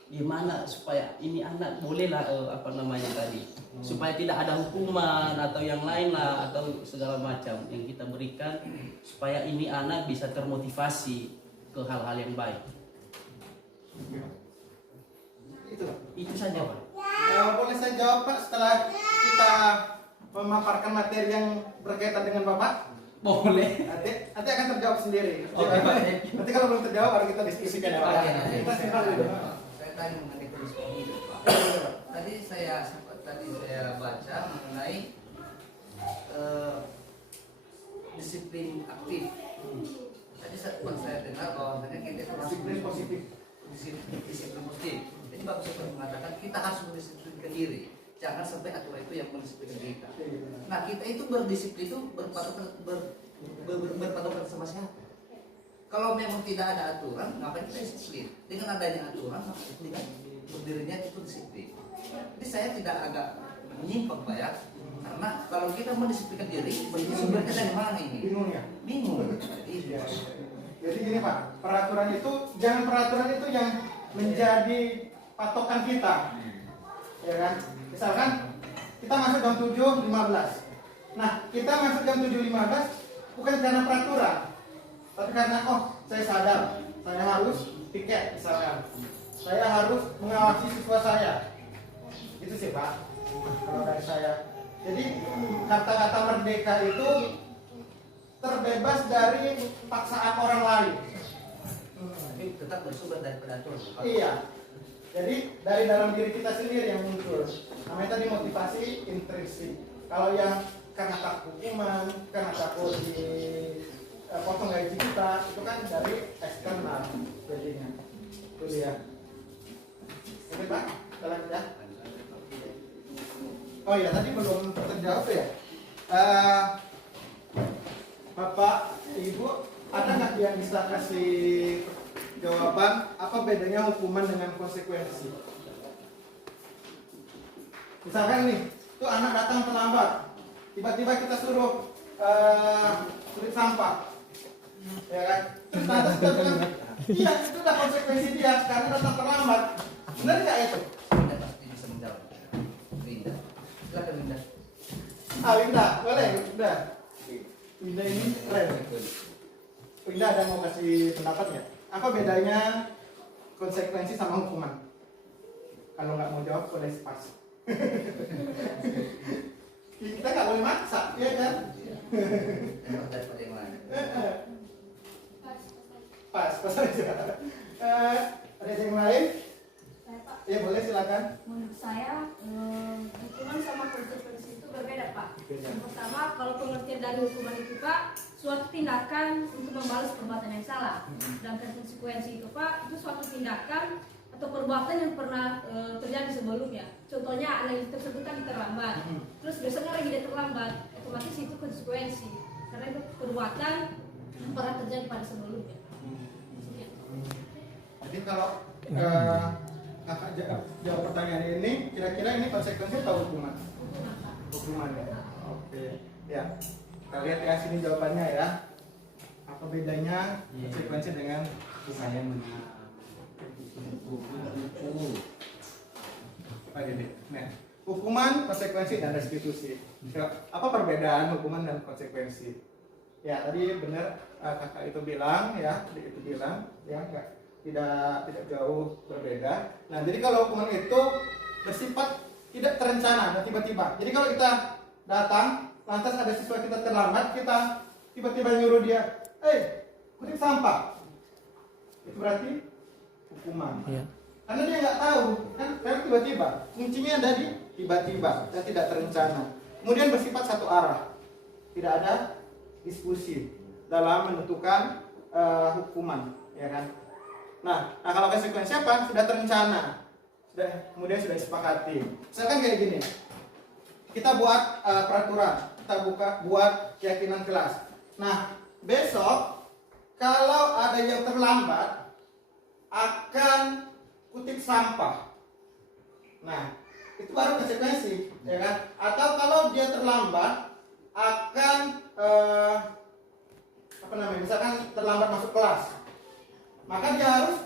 gimana supaya ini anak bolehlah apa namanya tadi, supaya tidak ada hukuman atau yang lain lah atau segala macam yang kita berikan, supaya ini anak bisa termotivasi ke hal-hal yang baik. Itu saja Pak. Boleh saya jawab Pak setelah kita memaparkan materi yang berkaitan dengan Bapak? Boleh. Nanti akan terjawab sendiri. Oke, Pak. Nanti kalau belum terjawab baru kita diskusikan ya Pak. Kita simpan dulu. Saya tanya mengenai kondisi hidup Pak. Tadi saya baca mengenai disiplin aktif. Tadi saya dengar bahwasanya kita termasuk Disiplin positif. disiplin positif. Jadi Bapak Soekarno mengatakan kita harus mendisiplinkan diri. Jangan sampai aturan itu yang mendisiplinkan kita. Nah, kita itu berdisiplin itu berpatokan sama siapa? Kalau memang tidak ada aturan, ngapain kita disiplin? Dengan adanya aturan, maka dengan berdirinya itu disiplin. Jadi saya tidak agak menyimpang Pak ya, karena kalau kita mendisiplinkan diri, sumbernya dari mana ini? Bingung ya? Bingung. Iya. Jadi gini Pak, peraturan itu jangan peraturan itu yang menjadi patokan kita, ya kan? Misalkan kita masuk jam 7.15. Nah, kita masuk jam 7.15 bukan karena peraturan, tapi karena saya sadar saya harus piket misalkan, saya harus mengawasi siswa saya. Itu sih Pak, kalau dari saya. Jadi kata-kata merdeka itu terbebas dari paksaan orang lain. Tapi tetap bersumber dari aturan. Iya. Jadi dari dalam diri kita sendiri yang muncul. Namanya tadi motivasi intrinsik. Kalau yang karena takut hukuman, karena takut potong gaji kita, itu kan dari eksternal jadinya. Itu dia. Oke Pak, kita lanjut ya. Oh iya, tadi belum terjawab ya. Bapak, Ibu, ada nggak yang bisa kasih jawaban apa bedanya hukuman dengan konsekuensi? Misalkan nih, tuh anak datang terlambat, tiba-tiba kita suruh sulit sampah, ya kan? Terus nanti kita bilang, iya itu udah konsekuensi dia karena datang terlambat. Benar nggak itu? Anda pasti bisa menjawab. Linda, silakan Linda. Linda, boleh, Linda. Linda ini keren. Linda ada mau kasih pendapat nggak? Apa bedanya konsekuensi sama hukuman? Kalau nggak mau jawab boleh pas. Kita nggak boleh maksa, ya kan? Enak daripada yang lain. Pas aja. Ada yang lain? Saya Pak, Ya boleh silakan. menurut saya hukuman sama konsekuensi itu berbeda Pak. Beda. Yang pertama, kalau pengertian dari hukuman itu Pak, suatu tindakan untuk membalas perbuatan yang salah. Sedangkan konsekuensi itu Pak, itu suatu tindakan atau perbuatan yang pernah terjadi sebelumnya. Contohnya anak tersebut kan terlambat, terus besoknya lagi dia terlambat, otomatis itu konsekuensi karena itu perbuatan yang pernah terjadi pada sebelumnya. Jadi kalau kakak jawab pertanyaan ini, kira-kira ini konsekuensi atau hukuman? Hukuman ya. Oke. Ya. Kita lihat ya sini jawabannya ya. Apa bedanya konsekuensi dengan Saya buku. Nah, hukuman, konsekuensi dan restitusi. Apa perbedaan hukuman dan konsekuensi? Ya, tadi benar kakak itu bilang ya, tidak jauh berbeda. Nah, jadi kalau hukuman itu bersifat tidak terencana dan tiba-tiba. Jadi kalau kita datang, lantas ada siswa kita terlambat, kita tiba-tiba nyuruh dia, kutip sampah. Itu berarti hukuman. Iya. Karena dia nggak tahu, kan karena tiba-tiba. Kuncinya ada di tiba-tiba dan tidak terencana. Kemudian bersifat satu arah, tidak ada diskusi dalam menentukan hukuman, ya kan? Nah, kalau konsekuensi apa? Sudah terencana, kemudian sudah disepakati. Misalkan kayak gini, kita buat peraturan, kita buat keyakinan kelas. Nah, besok kalau ada yang terlambat akan kutip sampah. Nah, itu baru konsekuensi, ya kan? Atau kalau dia terlambat akan misalkan terlambat masuk kelas, maka dia harus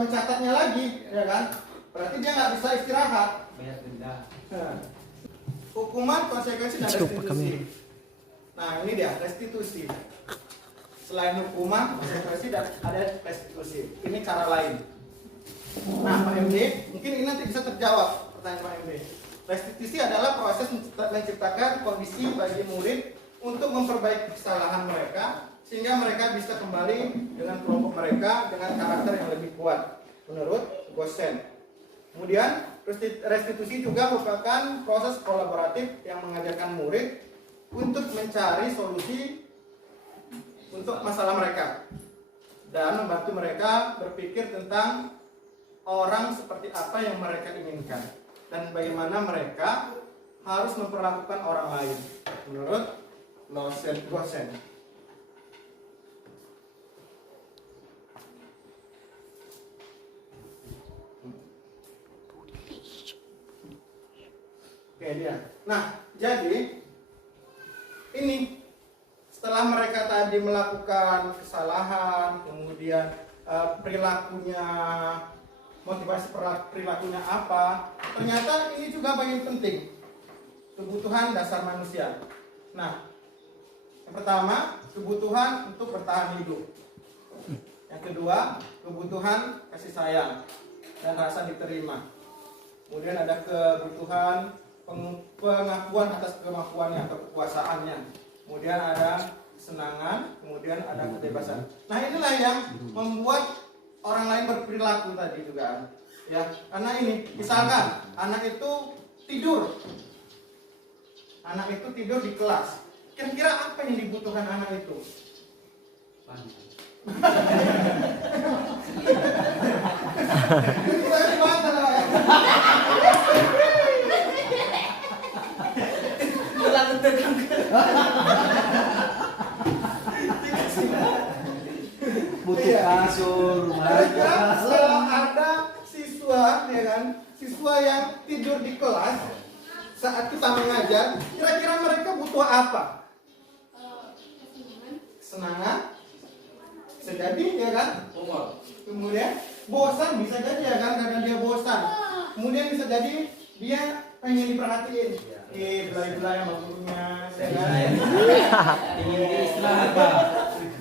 mencatatnya lagi, ya kan? Berarti dia nggak bisa istirahat. Bayar denda. Nah, hukuman, konsekuensi dan Coba kami. restitusi. Nah, ini dia restitusi. Selain hukuman, konsekuensi dan ada restitusi. Ini cara lain. Nah, Pak MD, mungkin ini nanti bisa terjawab pertanyaan Pak MD. Restitusi adalah proses menciptakan kondisi bagi murid untuk memperbaiki kesalahan mereka sehingga mereka bisa kembali dengan kelompok mereka dengan karakter yang lebih kuat menurut Gosen. Kemudian restitusi juga merupakan proses kolaboratif yang mengajarkan murid untuk mencari solusi untuk masalah mereka dan membantu mereka berpikir tentang orang seperti apa yang mereka inginkan dan bagaimana mereka harus memperlakukan orang lain menurut Gosen. Oke dia. Nah, jadi ini setelah mereka tadi melakukan kesalahan, kemudian perilakunya, motivasi perilakunya apa, ternyata ini juga bagian penting, kebutuhan dasar manusia. Nah, yang pertama, kebutuhan untuk bertahan hidup. Yang kedua, kebutuhan kasih sayang dan rasa diterima. Kemudian ada kebutuhan pengakuan atas kemampuannya atau kekuasaannya. Kemudian ada kesenangan, kemudian ada kebebasan. Nah, inilah yang membuat orang lain berperilaku tadi juga, ya. Karena ini, misalkan anak itu tidur di kelas. Kira-kira apa yang dibutuhkan anak itu? Butuh kasur, Kalau ada siswa, ya kan, siswa yang tidur di kelas saat kita mengajar, kira-kira mereka butuh apa? Kesenangan, bisa jadi, ya kan? Kemudian bosan, bisa jadi, ya kan, karena dia bosan. Kemudian bisa jadi dia pengen diperhatiin, belai-belai sama gurunya, ya kan? ingin istirahat, Pak.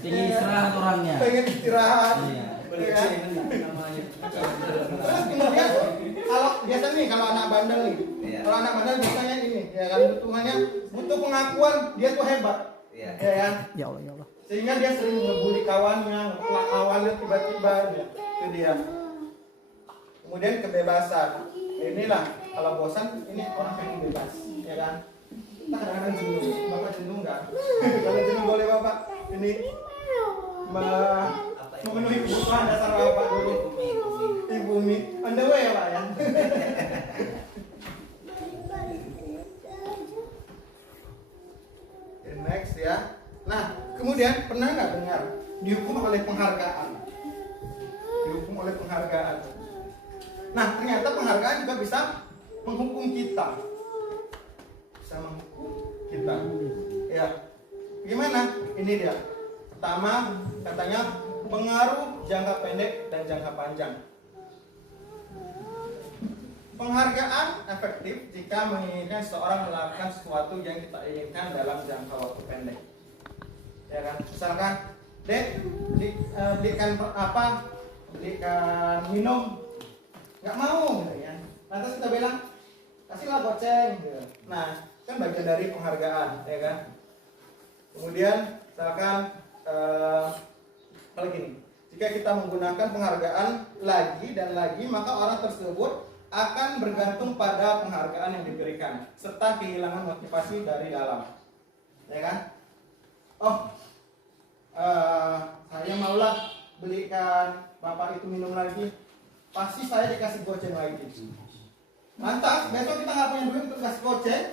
Ingin istirahat orangnya. Pengen istirahat, Iya. ya kan? Terus kemudian kalau biasa nih, kalau anak bandel nih, Iya. Iya. Kalau anak bandel biasanya ini, ya kan, butuh pengakuan dia tuh hebat, Iya. ya kan. Ya Allah, ya Allah. Sehingga dia sering ngebully kawannya, ngeplak kawannya tiba-tiba, ya. Itu dia. Kemudian kebebasan. Inilah kalau bosan, ini orang pengen bebas, ya kan. Kita kadang-kadang jenuh, bapak jenuh nggak? Kalau jenuh boleh bapak ini memenuhi kebutuhan dasar bapak dulu. Di bumi, on the way ya pak ya. Okay, next ya. Nah, kemudian pernah nggak dengar dihukum oleh penghargaan? Dihukum oleh penghargaan. Nah, ternyata penghargaan juga bisa menghukum kita. Bisa menghukum kita. Ya. Gimana? Ini dia. Pertama, katanya pengaruh jangka pendek dan jangka panjang. Penghargaan efektif jika menginginkan seseorang melakukan sesuatu yang kita inginkan dalam jangka waktu pendek. Ya kan? Misalkan, Dek, belikan apa? Belikan minum, nggak mau, gitu ya. Lantas kita bilang, kasihlah goceng. Gitu. Nah, kan bagian dari penghargaan, ya kan? Kemudian, misalkan, kalau gini, jika kita menggunakan penghargaan lagi dan lagi, maka orang tersebut akan bergantung pada penghargaan yang diberikan serta kehilangan motivasi dari dalam, ya kan? Oh, saya maulah belikan bapak itu minum lagi, pasti saya dikasih goceng lagi. Lantas besok kita nggak punya duit untuk kasih goceng,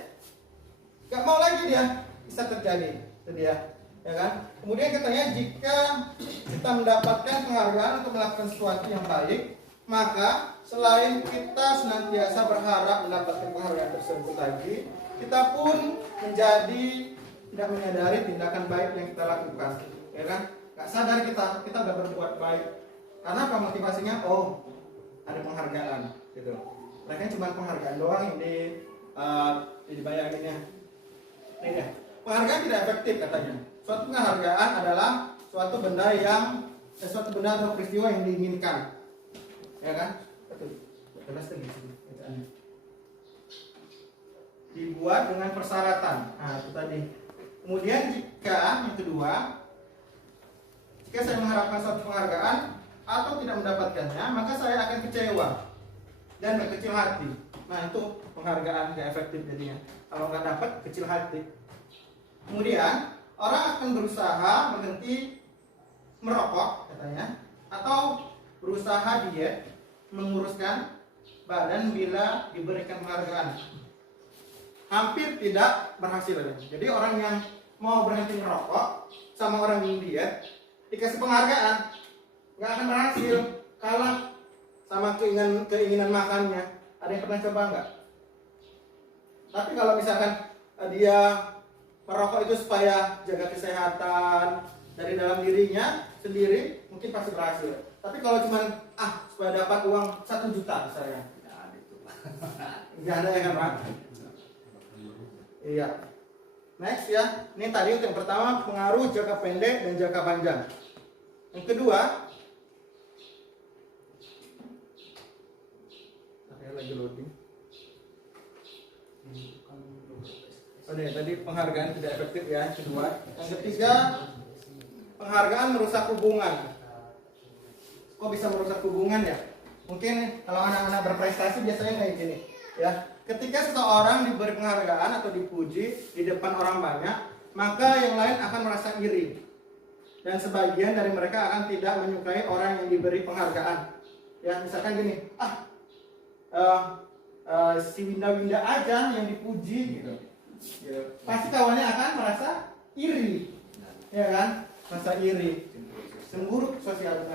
nggak mau lagi dia, bisa terjadi, itu dia, ya kan? Kemudian katanya jika kita mendapatkan penghargaan untuk melakukan sesuatu yang baik, maka selain kita senantiasa berharap mendapatkan penghargaan tersebut lagi, kita pun menjadi tidak menyadari tindakan baik yang kita lakukan, ya kan? Gak sadar kita udah berbuat baik. Karena apa motivasinya? Oh, ada penghargaan, gitu. Mereka cuma penghargaan doang yang dibayanginnya. Ini ya. Penghargaan tidak efektif katanya. Suatu penghargaan adalah suatu benda atau peristiwa yang diinginkan. Ya kan? Betul. Dibuat dengan persyaratan. Nah, itu tadi. Kemudian jika yang kedua, jika saya mengharapkan suatu penghargaan atau tidak mendapatkannya, maka saya akan kecewa dan berkecil hati. Nah, itu penghargaan gak efektif jadinya. Kalau nggak dapat, kecil hati. Kemudian orang akan berusaha berhenti merokok katanya, atau berusaha diet, menguruskan badan bila diberikan penghargaan. Hampir tidak berhasil. Jadi orang yang mau berhenti merokok sama orang yang diet dikasih penghargaan nggak akan berhasil, kalah sama keinginan makannya. Ada yang pernah coba nggak? Tapi kalau misalkan dia merokok itu supaya jaga kesehatan dari dalam dirinya sendiri, mungkin pasti berhasil. Tapi kalau cuma supaya dapat uang 1 juta misalnya, nggak ada yang kan? Iya. Next ya, ini tadi yang pertama pengaruh jangka pendek dan jangka panjang. Yang kedua, saya lagi loading. Tadi penghargaan tidak efektif ya. Yang kedua, yang ketiga, penghargaan merusak hubungan. Kok bisa merusak hubungan ya? Mungkin kalau anak-anak berprestasi biasanya kayak gini, ya. Ketika seseorang diberi penghargaan atau dipuji di depan orang banyak, maka yang lain akan merasa iri. Dan sebagian dari mereka akan tidak menyukai orang yang diberi penghargaan. Ya, misalkan gini, si Winda-Winda aja yang dipuji gitu. Pasti kawannya akan merasa iri, ya kan? Merasa iri, cemburu sosial,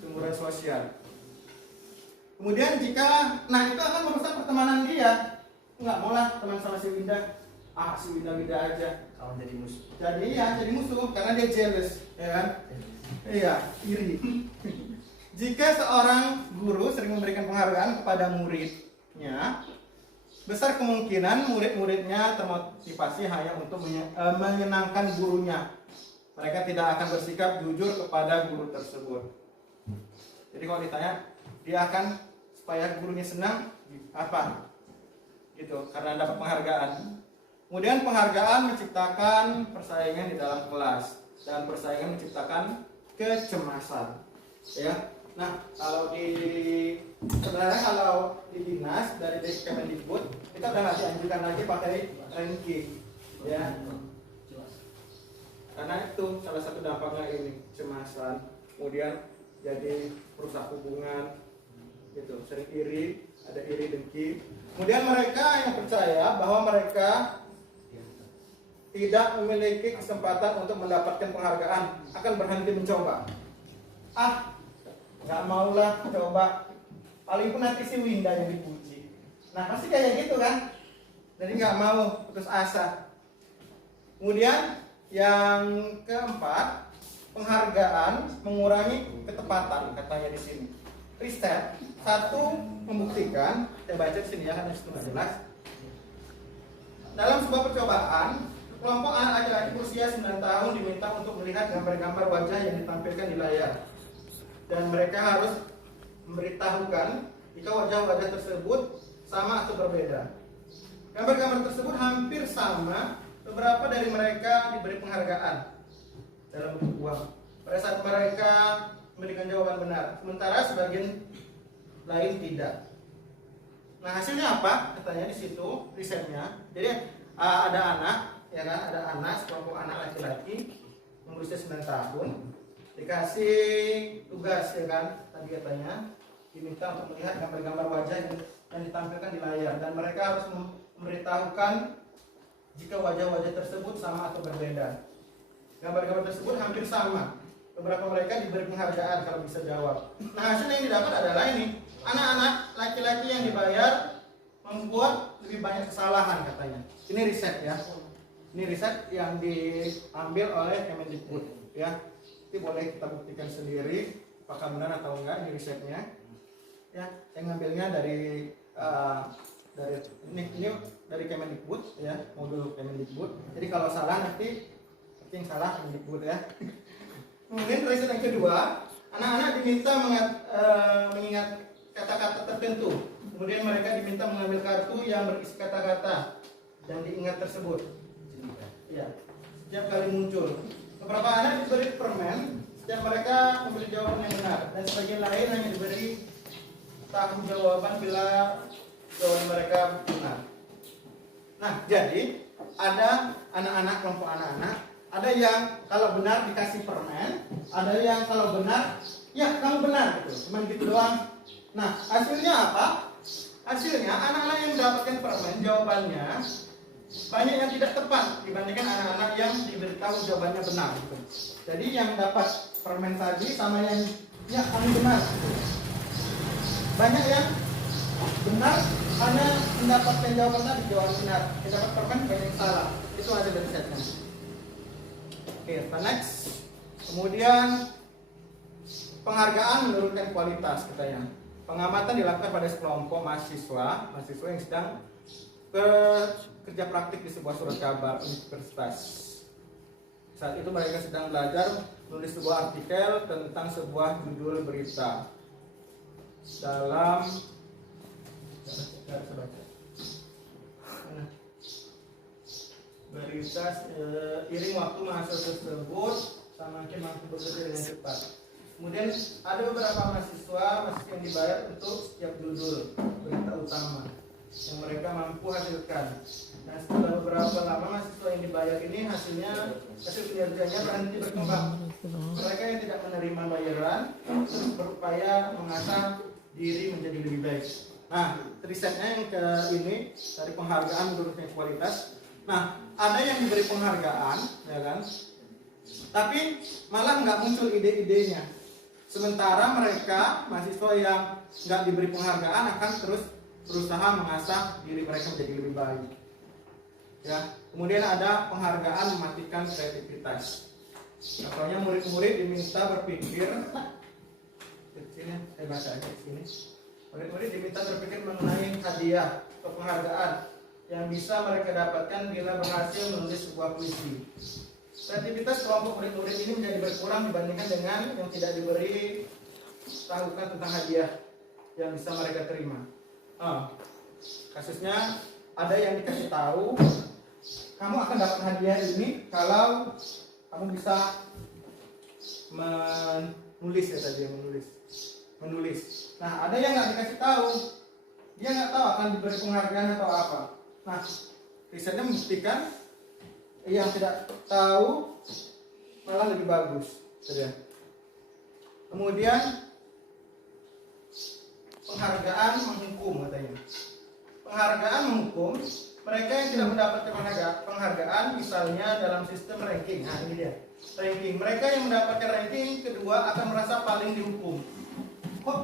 cemburuan sosial. Kemudian jika, itu akan merusak pertemanan dia. Nggak mau lah teman sama si Winda. Si Winda aja. Kalau jadi musuh. Jadi musuh karena dia jealous, ya kan? Iya, iri. Jika seorang guru sering memberikan penghargaan kepada muridnya, besar kemungkinan murid-muridnya termotivasi hanya untuk menyenangkan gurunya. Mereka tidak akan bersikap jujur kepada guru tersebut. Jadi kalau ditanya, dia akan supaya gurunya senang, gitu, karena dapat penghargaan. Kemudian penghargaan menciptakan persaingan di dalam kelas, dan persaingan menciptakan kecemasan. Ya, nah sebenarnya kalau di dinas dari Kemendikbud kita udah nggak dianjurkan lagi pakai ranking, ya. Karena itu salah satu dampaknya ini kecemasan, kemudian jadi perusak hubungan, gitu, sering iri, ada iri dengki. Kemudian mereka yang percaya bahwa mereka tidak memiliki kesempatan untuk mendapatkan penghargaan akan berhenti mencoba. Nggak maulah coba, paling pun nanti si Winda yang dipuji. Nah pasti kayak gitu kan, jadi nggak mau, putus asa. Kemudian yang keempat, penghargaan mengurangi ketepatan, katanya di sini. Riset satu membuktikan, saya baca di sini ya karena itu nggak jelas. Dalam sebuah percobaan, kelompok anak laki-laki berusia 9 tahun diminta untuk melihat gambar-gambar wajah yang ditampilkan di layar, dan mereka harus memberitahukan jika wajah-wajah tersebut sama atau berbeda. Gambar-gambar tersebut hampir sama. Beberapa dari mereka diberi penghargaan dalam bentuk uang pada saat mereka memberikan jawaban benar, sementara sebagian lain tidak. Nah hasilnya apa? Katanya di situ risetnya. Jadi ada anak, ya kan? Ada anak, sekelompok anak laki-laki yang berusia 9 tahun dikasih tugas, ya kan? Tadi katanya diminta untuk melihat gambar-gambar wajah yang ditampilkan di layar, dan mereka harus memberitahukan jika wajah-wajah tersebut sama atau berbeda. Gambar-gambar tersebut hampir sama. Beberapa mereka diberi penghargaan kalau bisa jawab. Nah hasil yang didapat adalah ini, anak-anak laki-laki yang dibayar membuat lebih banyak kesalahan katanya. Ini riset ya. Ini riset yang diambil oleh Kemendikbud ya. Ini boleh kita buktikan sendiri apakah benar atau enggak ini risetnya. Ya, saya ngambilnya dari ini dari Kemendikbud ya, modul Kemendikbud. Jadi kalau salah nanti yang salah Kemendikbud ya. Kemudian riset yang kedua, anak-anak diminta mengingat kata-kata tertentu. Kemudian mereka diminta mengambil kartu yang berisi kata-kata yang diingat tersebut. Ya, setiap kali muncul. Beberapa anak diberi permen setiap mereka memberi jawaban yang benar, dan sebagian lain hanya diberi tahu jawaban bila jawaban mereka benar. Nah, jadi ada anak-anak, kelompok anak-anak, ada yang kalau benar dikasih permen, ada yang kalau benar, ya kamu benar gitu, cuman gitu doang. Nah, hasilnya apa? Hasilnya anak-anak yang mendapatkan permen jawabannya banyak yang tidak tepat dibandingkan anak-anak yang diberitahu jawabannya benar gitu. Jadi yang dapat permen tadi sama yang ya kamu benar gitu. Banyak yang benar hanya mendapatkan jawaban tadi, jawaban benar. Yang dapat permen banyak yang salah. Itu ada dari setnya. Oke, next. Kemudian penghargaan menurunkan kualitas katanya. Pengamatan dilakukan pada sekelompok mahasiswa yang sedang kerja praktik di sebuah surat kabar universitas. Saat itu mereka sedang belajar menulis sebuah artikel tentang sebuah judul berita dalam berita iring waktu mahasiswa tersebut semakin mampu bekerja dengan cepat. Kemudian ada beberapa mahasiswa yang dibayar untuk setiap judul berita utama yang mereka mampu hasilkan. Nah, setelah beberapa lama mahasiswa yang dibayar ini hasil kinerjanya berhenti berkembang. Mereka yang tidak menerima bayaran terus berupaya mengasah diri menjadi lebih baik. Nah, risetnya yang ke ini dari penghargaan menurunkan kualitas. Nah, ada yang diberi penghargaan, ya kan? Tapi malah nggak muncul ide-idenya. Sementara mereka mahasiswa yang nggak diberi penghargaan akan terus berusaha mengasah diri mereka menjadi lebih baik. Ya, kemudian ada penghargaan mematikan kreativitas. Contohnya murid-murid diminta berpikir. Sini, saya baca aja di sini. Murid-murid diminta berpikir mengenai hadiah atau penghargaan yang bisa mereka dapatkan bila berhasil menulis sebuah puisi. Kreativitas kelompok murid-murid ini menjadi berkurang dibandingkan dengan yang tidak diberi tahukan tentang hadiah yang bisa mereka terima. Kasusnya ada yang dikasih tahu, kamu akan dapat hadiah ini kalau kamu bisa menulis ya tadi, menulis. Nah, ada yang nggak dikasih tahu, dia nggak tahu akan diberi penghargaan atau apa. Nah, risetnya membuktikan yang tidak tahu malah lebih bagus, saja. Kemudian penghargaan menghukum katanya. Penghargaan menghukum mereka yang tidak mendapatkan penghargaan, misalnya dalam sistem ranking. Nah, ini dia. Ranking. Mereka yang mendapatkan ranking kedua akan merasa paling dihukum. Kok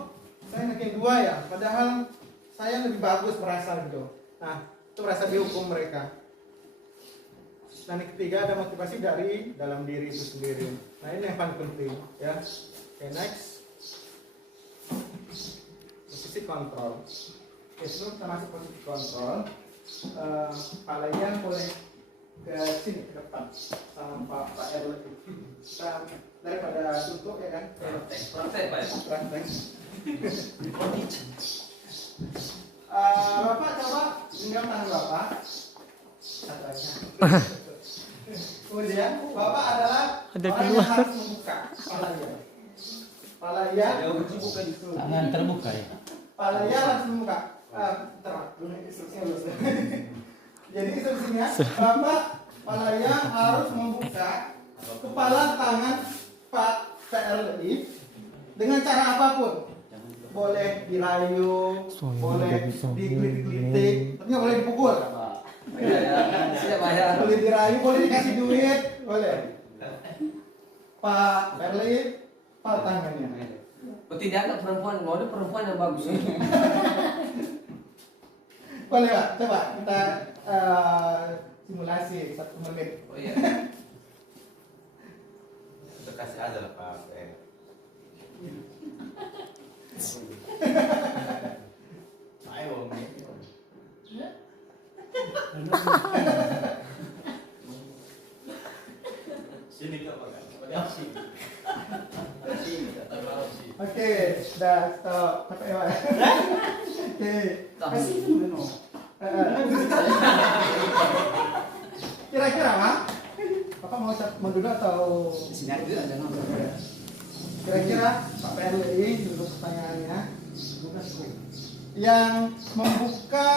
saya ranking 2 ya? Padahal saya lebih bagus merasa gitu. Nah, itu merasa dihukum mereka. Dan yang ketiga ada motivasi dari dalam diri itu sendiri. Nah, ini yang paling penting ya. Oke, next. Posisi kontrol. Oke, sebelum kita masuk posisi kontrol, kalian boleh ke sini ke depan sama Pak Erwin. Daripada tutup ya kan? Praktek Pak ya? Praktek. Bapak coba genggam tangan Bapak. Kemudian Bapak adalah Ada orang keluar. yang harus membuka palanya. Palanya bukan tangan terbuka ya. palanya harus membuka. Dulu instruksinya belum. Jadi instruksinya Bapak palanya harus membuka kepala tangan Pak PLI dengan cara apapun. Boleh dirayu, boleh digelitik, tapi nggak boleh dipukul. Siap Pak ya. Boleh dirayu, boleh dikasih duit, boleh. Pak Perli, pak tangannya. Berarti dia anak perempuan, mau ada perempuan yang bagus. Boleh Pak, coba kita simulasi 1 menit. Oh iya. Kita kasih aja lah Pak. Ayo. Sini Kak Pak. Oke, sudah stop. Sampai ya Pak. Oke. Kira-kira Pak, Bapak mau duduk atau Di sini aja ada nomor. kira-kira Pak PLI dulu pertanyaannya yang membuka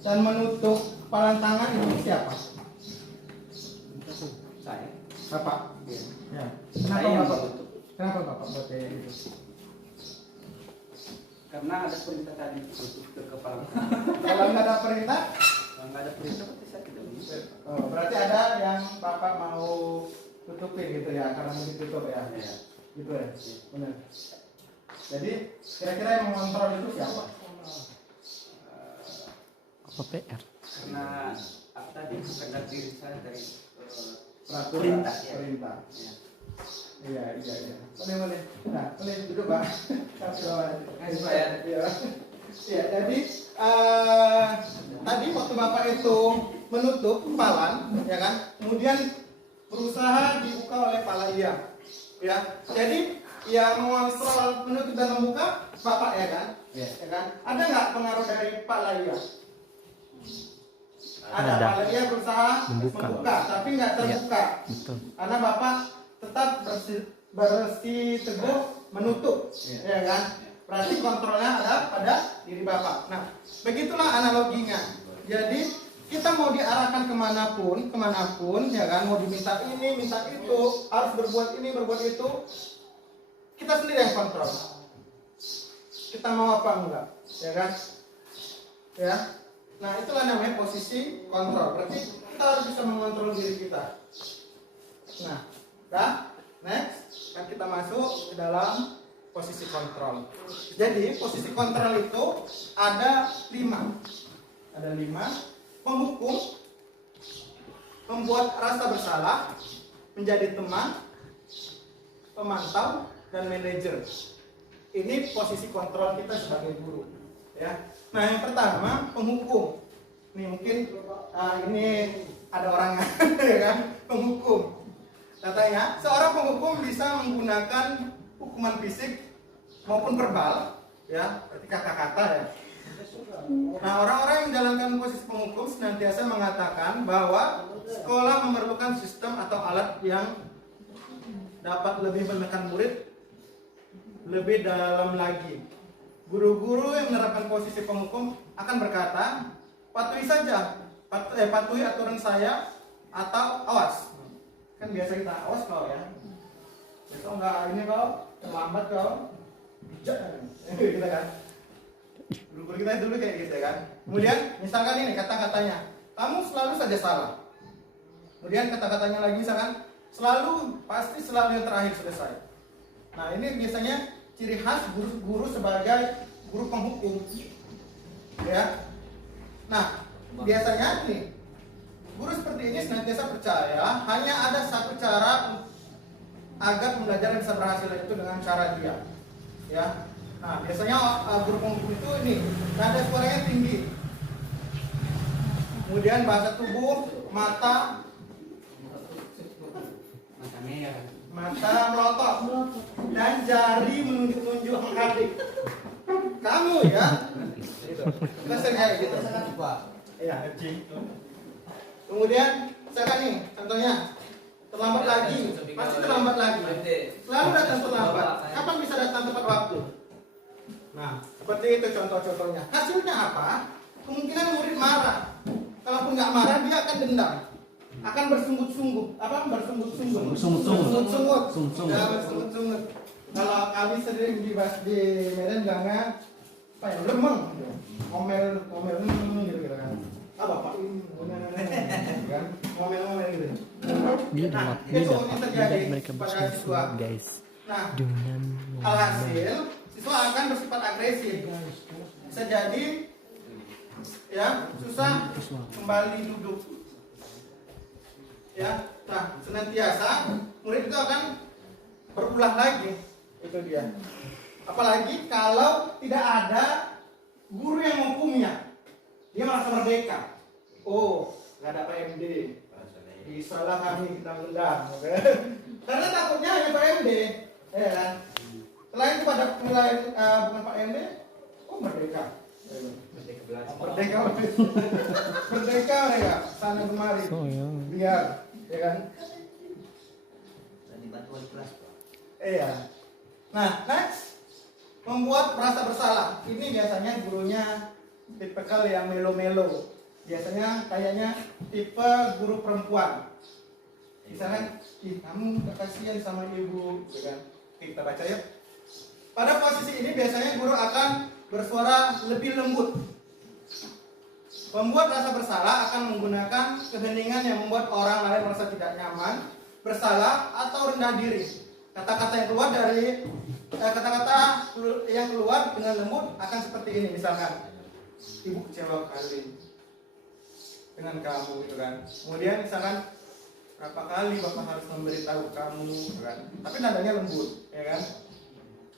dan menutup kepala tangan itu siapa? Saya. Bapak. Ya. Kenapa Saya yang Bapak? menutup. Kenapa Bapak buat kayak gitu? Karena ada perintah tadi untuk ke kepala. Kalau nggak ada perintah, Kalau nggak ada perintah berarti saya tidak bisa. oh, berarti ada yang Bapak mau tutupin gitu ya, karena mau ditutup ya. Ya. Gitu ya. Benar. Jadi kira-kira yang mengontrol itu siapa? Apa PR? Karena apa tadi bukan dari diri saya dari Peraturan perintah. Ya. perintah. Ya. Iya. Boleh. Nah, boleh duduk Pak. Kasih Bapak. Kasih Pak ya. Iya. Iya, jadi tadi waktu Bapak itu menutup kepala, ya kan? Kemudian berusaha dibuka oleh kepala iya. Ya. Jadi yang mengontrol menutup dan membuka Bapak ya kan? Ya. Ya kan? Ada nggak pengaruh dari kepala iya? Ada. Ada. Kepala iya berusaha Membuka. tapi nggak terbuka. Betul. Karena Bapak tetap bersih teguh menutup, ya kan? Berarti kontrolnya ada pada diri Bapak. Nah, begitulah analoginya. Jadi kita mau diarahkan kemanapun, ya kan? Mau diminta ini, minta itu, harus berbuat ini, berbuat itu. Kita sendiri yang kontrol. Kita mau apa enggak, ya kan? Ya. Nah, itulah namanya posisi kontrol. Berarti kita harus bisa mengontrol diri kita. Nah, next, kan kita masuk ke dalam posisi kontrol. Jadi posisi kontrol itu ada 5. Ada 5. Menghukum, membuat rasa bersalah, menjadi teman, pemantau, dan manajer. Ini posisi kontrol kita sebagai guru. Ya. Nah, yang pertama penghukum. Nih mungkin ini ada orangnya, ya kan? Penghukum. Katanya, seorang penghukum bisa menggunakan hukuman fisik maupun verbal, ya, berarti kata-kata ya, Nah, orang-orang yang menjalankan posisi penghukum senantiasa mengatakan bahwa sekolah memerlukan sistem atau alat yang dapat lebih menekan murid lebih dalam lagi. Guru-guru yang menerapkan posisi penghukum akan berkata, patuhi saja, patuhi aturan saya atau awas. Kan biasa kita awas kau ya. Besok enggak ini kau terlambat kau. Bijak gitu kan. Guru-guru kita dulu kayak gitu kan. Kemudian misalkan ini kata-katanya, kamu selalu saja salah. Kemudian kata-katanya lagi misalkan selalu, pasti selalu yang terakhir selesai. Nah ini biasanya ciri khas guru sebagai guru penghukum, ya. Nah biasanya nih guru seperti ini senantiasa percaya hanya ada satu cara agar pembelajaran bisa berhasil, yaitu dengan cara dia, ya. Nah biasanya guru penghukum itu ini nada suaranya tinggi, kemudian bahasa tubuh, mata melotot dan jari menunjuk-nunjuk menghadap. Kamu ya, gitu. Kita sering kayak gitu. Iya, kemudian sekarang nih, contohnya terlambat lagi, pasti terlambat lagi. Selalu datang terlambat. Kapan bisa datang tepat waktu? Nah, seperti itu contoh-contohnya. Hasilnya apa? Kemungkinan murid marah. Kalaupun nggak marah, dia akan dendam. Akan bersungut-sungut. Apa? Bersungut-sungut. Ya, bersungut-sungut. Kalau kami sering di Medan bilangnya apa ya? Lemeng. Ngomel gitu kan. Ah bapak ini kan ngomel gitu. Dia Nah, dia itu dapat terjadi mereka pada bersungut siswa. guys Nah, dengan alhasil siswa akan bersifat agresif. Bisa jadi ya susah kembali duduk. Ya, nah senantiasa murid itu akan berulah lagi, itu dia. Apalagi kalau tidak ada guru yang menghukumnya, dia merasa merdeka. Oh, nggak ada PMD, disalah kami kita undang, karena takutnya hanya PMD, ya kan? Selain itu pada nilai bukan PMD, oh merdeka. Merdeka mereka sana kemari. oh ya Biar, ya kan? Tadi bantuan kelas, Pak. Iya. Nah, next membuat merasa bersalah. Ini biasanya gurunya tipikal yang melo-melo. Biasanya kayaknya tipe guru perempuan. Misalnya, ih kamu kasihan sama ibu, ya kan? Kita baca ya. Pada posisi ini biasanya guru akan bersuara lebih lembut. Pembuat rasa bersalah akan menggunakan keheningan yang membuat orang lain merasa tidak nyaman, bersalah atau rendah diri. Kata-kata yang keluar dari dengan lembut akan seperti ini, misalkan, ibu kecewa kali dengan kamu, gitu kan. Kemudian misalkan, berapa kali bapak harus memberitahu kamu, gitu kan. Tapi nadanya lembut, ya kan.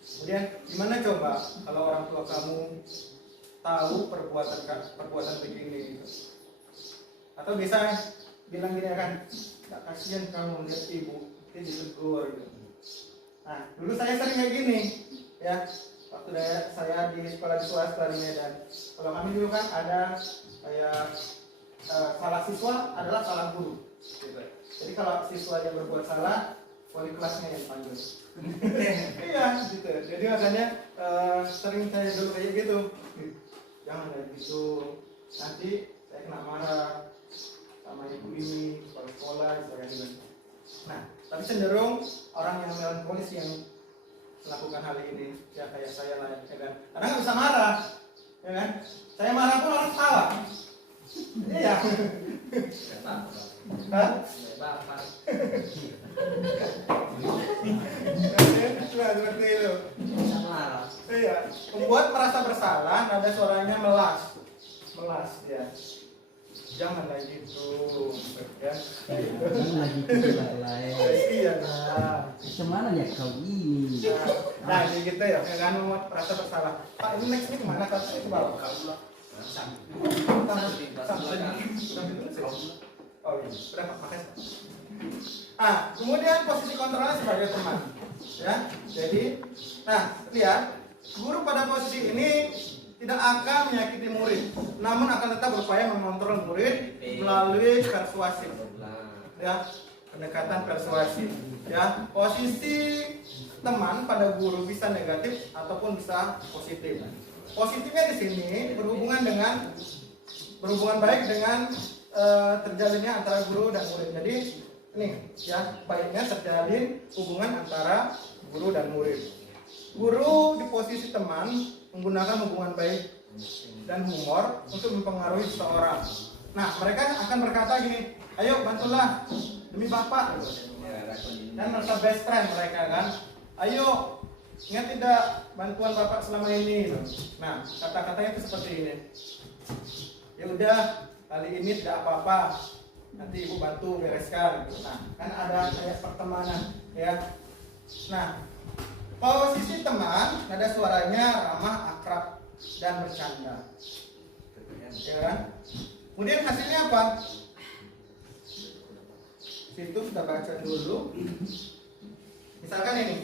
Kemudian gimana coba kalau orang tua kamu tahu perbuatan begini, gitu. Atau bisa bilang gini kan, tak kasihan kamu lihat ibu, dia ditegur, gitu. Nah, dulu saya sering kayak gini, ya. Waktu saya di sekolah di swasta di Medan. Kalau kami dulu kan ada kayak salah siswa adalah salah guru. Gitu. Jadi kalau siswa yang berbuat salah, wali kelasnya yang panggil. Iya, gitu. Jadi makanya sering saya dulu kayak gitu. Jangan kayak gitu. Nanti saya kena marah sama ibu ini, kepala sekolah, misalnya gitu. Nah, tapi cenderung orang yang melankolis yang melakukan hal ini, ya kayak saya lah, ya kan? Karena nggak bisa marah, ya kan? Saya marah pun orang tawa. Iya. Hah? Seperti itu. Iya. Membuat merasa bersalah, nada suaranya melas, ya. Jangan lagi gitu, ya. Jangan lagi itu lain. Iya lah. Kemana ya kau ini? Nah, jadi gitu ya. Jangan membuat merasa bersalah. Pak, ini next ini kemana? Kalau ke bawah. Oh iya, berapa pakai? Kemudian posisi kontrolnya sebagai teman, ya. Jadi, nah lihat, guru pada posisi ini tidak akan menyakiti murid, namun akan tetap berupaya mengontrol murid melalui persuasif. Ya, pendekatan persuasif. Ya, posisi teman pada guru bisa negatif ataupun bisa positif. Positifnya di sini berhubungan baik dengan terjalinnya antara guru dan murid. Jadi ini ya, baiknya terjalin hubungan antara guru dan murid. Guru di posisi teman menggunakan hubungan baik dan humor untuk mempengaruhi seseorang. Nah, mereka akan berkata gini, ayo bantulah demi bapak, dan merasa best friend mereka kan. Ayo, ingat tidak bantuan bapak selama ini. Nah, kata-katanya itu seperti ini. Ya udah, kali ini tidak apa-apa, nanti ibu bantu bereskan. Nah, kan ada kayak pertemanan, ya. Nah, posisi teman, nada suaranya ramah, akrab, dan bercanda. Ya kan? Kemudian hasilnya apa? Situ sudah baca dulu. Misalkan ini,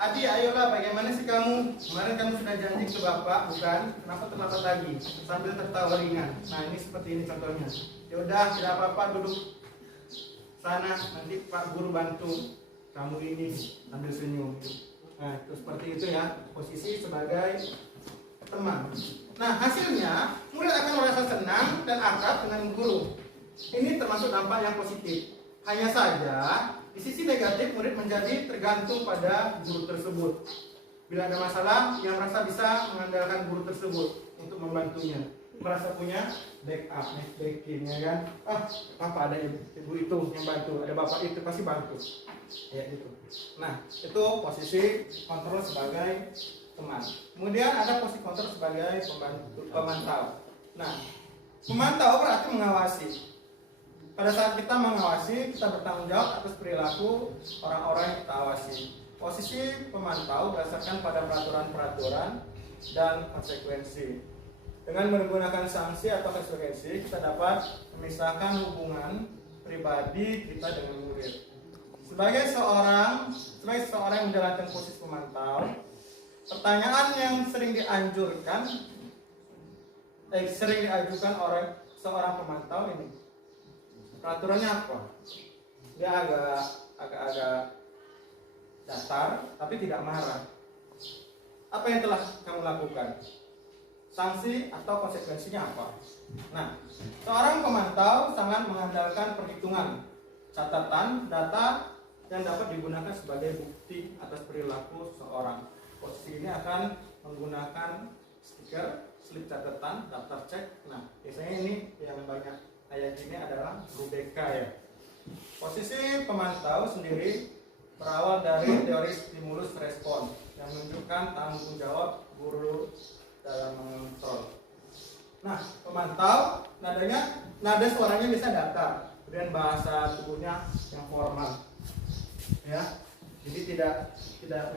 Adi, ayolah, bagaimana sih kamu? Kemarin kamu sudah janji ke bapak, bukan? Kenapa terlambat lagi? Sambil tertawa ringan. Nah, ini seperti ini contohnya. Ya udah, tidak apa-apa, duduk sana, nanti Pak Guru bantu kamu ini, sambil senyum. Nah, itu seperti itu ya, posisi sebagai teman. Nah, hasilnya murid akan merasa senang dan akrab dengan guru. Ini termasuk dampak yang positif. Hanya saja di sisi negatif, murid menjadi tergantung pada guru tersebut. Bila ada masalah, ia merasa bisa mengandalkan guru tersebut untuk membantunya. Merasa punya backup, backing, ya kan? Apa ada ibu itu yang bantu, ada bapak itu pasti bantu. Ya gitu. Nah, itu posisi kontrol sebagai teman. Kemudian ada posisi kontrol sebagai pemantau. Nah, pemantau berarti mengawasi. Pada saat kita mengawasi, kita bertanggung jawab atas perilaku orang-orang yang kita awasi. Posisi pemantau berdasarkan pada peraturan-peraturan dan konsekuensi. Dengan menggunakan sanksi atau konsekuensi, kita dapat memisahkan hubungan pribadi kita dengan murid. Sebagai seorang yang menjalankan posisi pemantau, pertanyaan yang sering diajukan oleh seorang pemantau ini, peraturannya apa? Dia agak datar, tapi tidak marah. Apa yang telah kamu lakukan? Sanksi atau konsekuensinya apa? Nah, seorang pemantau sangat mengandalkan perhitungan, catatan, data yang dapat digunakan sebagai bukti atas perilaku seseorang. Posisi ini akan menggunakan stiker, slip catatan, daftar cek. Nah, biasanya ini yang banyak ayat ini adalah BK ya. Posisi pemantau sendiri berawal dari teori stimulus respon yang menunjukkan tanggung jawab guru dalam mengontrol. Nah, pemantau nada suaranya bisa datar, kemudian bahasa tubuhnya yang formal, ya. Jadi tidak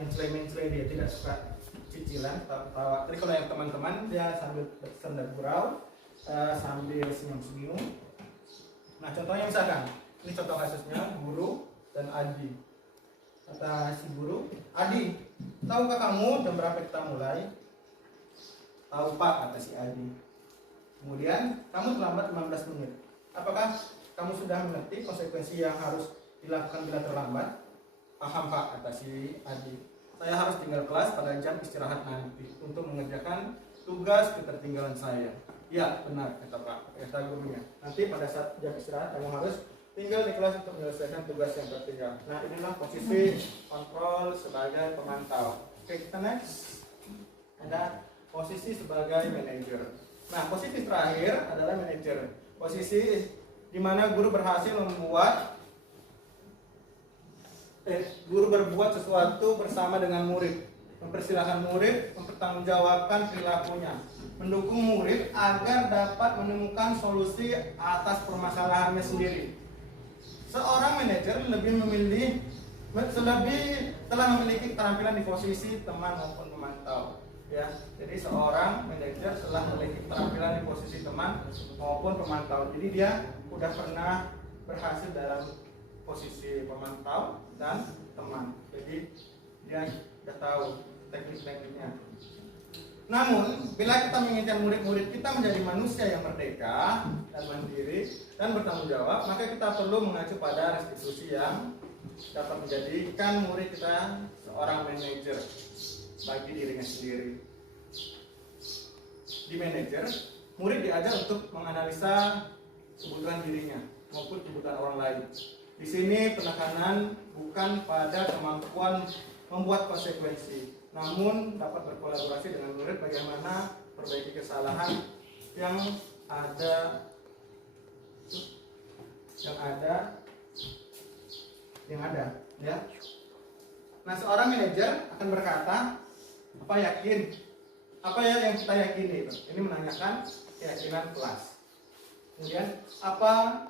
mencela dia, tidak suka cicilan, tawa. Jadi kalau yang teman-teman dia sambil bersandar gurau, sambil senyum-senyum. Nah, contohnya misalkan, ini contoh kasusnya guru dan Adi. Kata si guru, Adi, tahukah kamu jam berapa kita mulai? Tahu Pak, kata si Adi. Kemudian kamu terlambat 15 menit. Apakah kamu sudah mengerti konsekuensi yang harus dilakukan bila terlambat? Paham Pak, kata si Adi. Saya harus tinggal kelas pada jam istirahat nanti untuk mengerjakan tugas ketertinggalan saya. Ya benar, kata gurunya. Nanti pada saat jam istirahat kamu harus tinggal di kelas untuk menyelesaikan tugas yang tertinggal. Nah, inilah posisi kontrol sebagai pemantau. Oke, kita next. Ada posisi sebagai manajer. Nah, posisi terakhir adalah manajer. Posisi di mana guru berhasil berbuat sesuatu bersama dengan murid, mempersilahkan murid mempertanggungjawabkan perilakunya, mendukung murid agar dapat menemukan solusi atas permasalahannya sendiri. Seorang manajer telah memiliki keterampilan di posisi teman maupun pemantau. Ya, jadi seorang manajer telah memiliki keterampilan di posisi teman maupun pemantau. Jadi dia sudah pernah berhasil dalam posisi pemantau dan teman. Jadi dia sudah tahu teknik-tekniknya. Namun, bila kita menginginkan murid-murid kita menjadi manusia yang merdeka dan mandiri dan bertanggung jawab, maka kita perlu mengacu pada restitusi yang dapat menjadikan murid kita seorang manajer bagi dirinya sendiri. Di manajer, murid diajar untuk menganalisa kebutuhan dirinya maupun kebutuhan orang lain. Di sini penekanan bukan pada kemampuan membuat konsekuensi, namun dapat berkolaborasi dengan murid bagaimana perbaiki kesalahan yang ada ya. Nah, seorang manajer akan berkata, apa ya yang kita yakini itu? Ini menanyakan keyakinan kelas. Kemudian apakah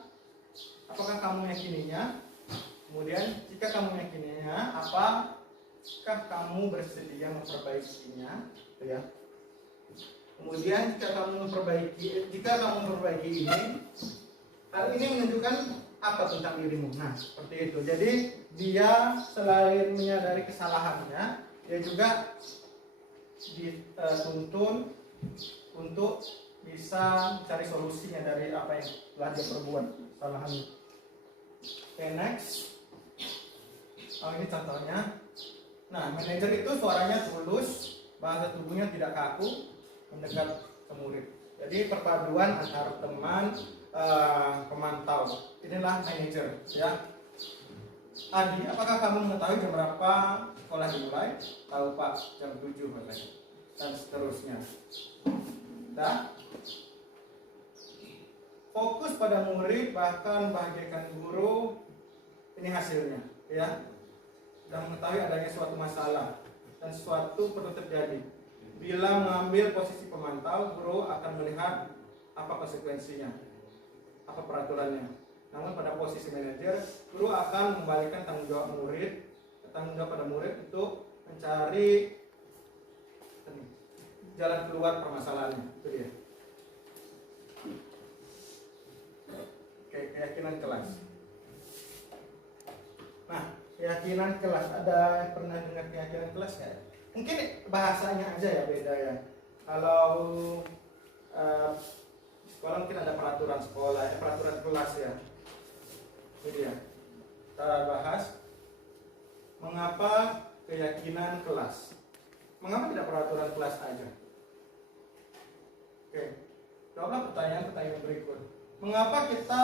kamu meyakininya? Kemudian jika kamu meyakininya, apakah kamu bersedia memperbaikinya? Gitu ya. Kemudian jika kamu memperbaiki ini, hal ini menunjukkan apa tentang dirimu. Nah, seperti itu. Jadi dia selain menyadari kesalahannya, dia juga dituntun untuk bisa mencari solusinya dari apa yang telah dia perbuat kesalahannya. Oke, next. Ini contohnya. Nah, manajer itu suaranya tulus, bahasa tubuhnya tidak kaku, mendekat ke murid. Jadi perpaduan antara teman pemantau. Inilah manajer, ya. Adi, apakah kamu mengetahui jam berapa sekolah dimulai? Tahu Pak, jam 7 katanya. Dan seterusnya. Nah, fokus pada murid bahkan bahagiakan guru, ini hasilnya, ya. Dan mengetahui adanya suatu masalah dan sesuatu perlu terjadi. Bila mengambil posisi pemantau, guru akan melihat apa konsekuensinya, apa peraturannya. Namun pada posisi manajer, guru akan membalikan tanggung jawab pada murid untuk mencari jalan keluar permasalahannya. Itu dia. Oke, keyakinan kelas. Nah, keyakinan kelas, ada pernah dengar keyakinan kelas nggak? Mungkin bahasanya aja ya beda ya. Kalau di sekolah mungkin ada peraturan sekolah, peraturan kelas ya. Ini dia. Kita bahas mengapa keyakinan kelas. Mengapa tidak peraturan kelas aja? Oke, jawablah pertanyaan berikut. Mengapa kita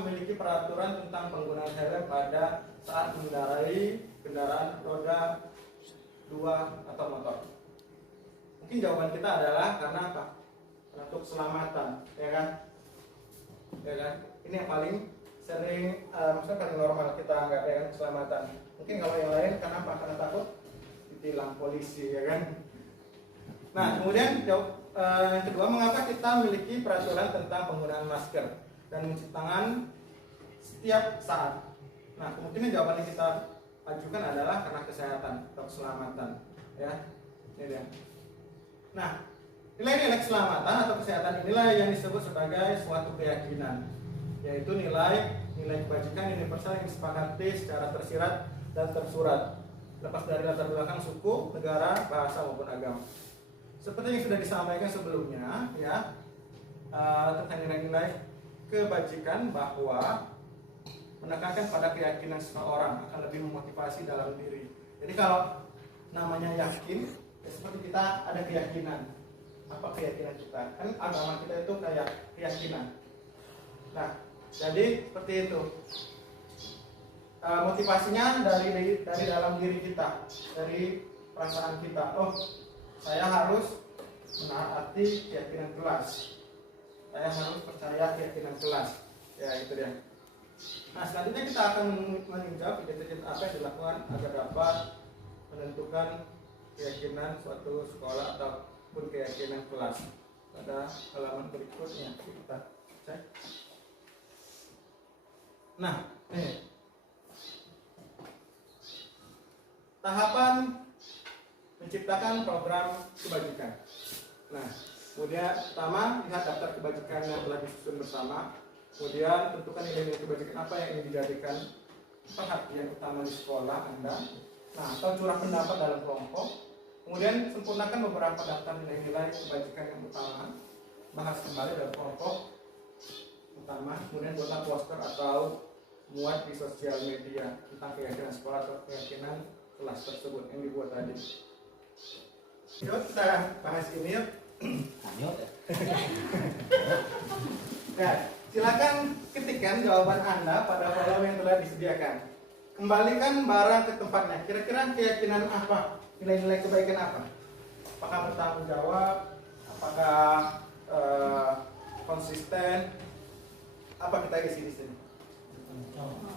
memiliki peraturan tentang penggunaan helm pada saat mengendarai kendaraan roda 2 atau motor? Mungkin jawaban kita adalah karena apa? Untuk keselamatan, ya kan? Ya kan? Ini yang paling sering, maksudnya paling normal kita anggap, ya kan, keselamatan. Mungkin kalau yang lain karena apa? Karena takut ditilang polisi, ya kan? Nah, kemudian yang kedua, mengapa kita memiliki peraturan tentang penggunaan masker dan mencuci tangan setiap saat? Nah, kemungkinan jawaban yang kita ajukan adalah karena kesehatan atau keselamatan, ya. Ini dia. Nah, nilai-nilai keselamatan atau kesehatan inilah yang disebut sebagai suatu keyakinan, yaitu nilai kebajikan universal yang disepakati secara tersirat dan tersurat, lepas dari latar belakang suku, negara, bahasa maupun agama. Seperti yang sudah disampaikan sebelumnya, ya, tentang nilai-nilai kebajikan bahwa menekankan pada keyakinan seseorang akan lebih memotivasi dalam diri. Jadi kalau namanya yakin, ya seperti kita ada keyakinan. Apa keyakinan kita? Kan agama kita itu kayak keyakinan. Nah, jadi seperti itu. Motivasinya dari dalam diri kita, dari perasaan kita. Oh, saya harus menaati keyakinan kelas. Saya harus percaya keyakinan kelas. Ya, itu dia. Nah, selanjutnya kita akan meninjau identitas apa yang dilakukan agar dapat menentukan keyakinan suatu sekolah ataupun keyakinan kelas. Pada halaman berikutnya kita cek. Nah, ini tahapan menciptakan program kebajikan. Nah, kemudian pertama lihat daftar kebajikan yang telah disusun bersama. Kemudian tentukan nilai-nilai kebajikan apa yang ingin dijadikan perhatian utama di sekolah Anda. Nah, atau curah pendapat dalam kelompok. Kemudian sempurnakan beberapa daftar nilai-nilai kebajikan yang utama. Bahas kembali dalam kelompok utama. Kemudian buatlah poster atau muat di sosial media tentang keyakinan sekolah atau keyakinan kelas tersebut yang dibuat tadi. Yuk kita bahas ini yuk. Ya, silakan ketikkan jawaban Anda pada kolom yang telah disediakan. Kembalikan barang ke tempatnya. Kira-kira keyakinan apa? Nilai-nilai kebaikan apa? Apakah bertanggung jawab? Apakah konsisten? Apa kita isi di sini?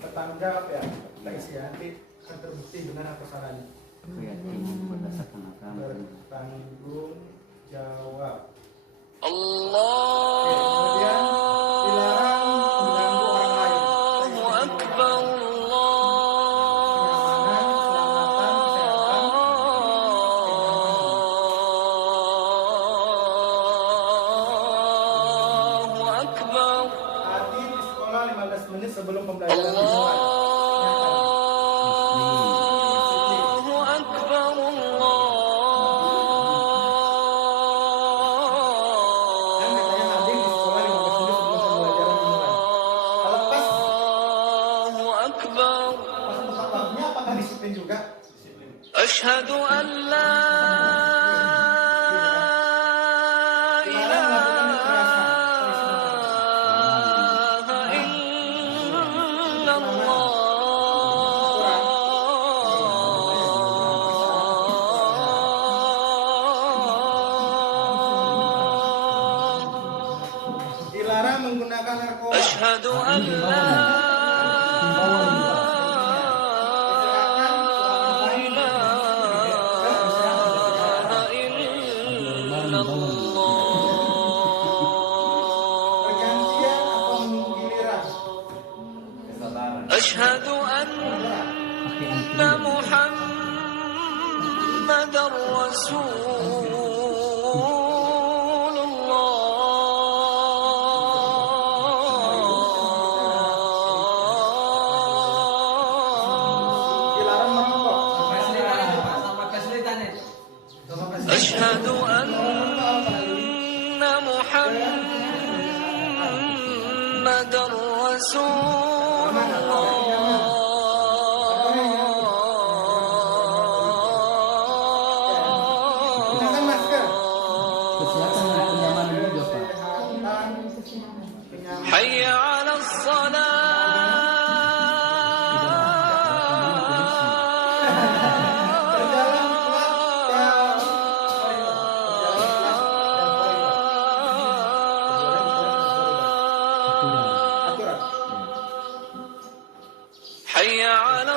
Bertanggung jawab ya. Kita isi ya. Nanti akan terbukti benar apa salahnya. Keyakinan berdasarkan agama. Bertanggung jawab. Allah. Kemudian dilarang mengganggu orang lain. Akbar. Sebelum pembelajaran dimulai. Allahu Akbar. Dan katanya hadir di sekolah 15 menit sebelum pembelajaran dimulai. Kalau pas Allahu Akbar. pas tepat waktunya, apakah disiplin juga? Disiplin. Asyhadu an la أشهد أن لا أشهد أن محمد رسول أشهد أن محمد رسول حي على حي على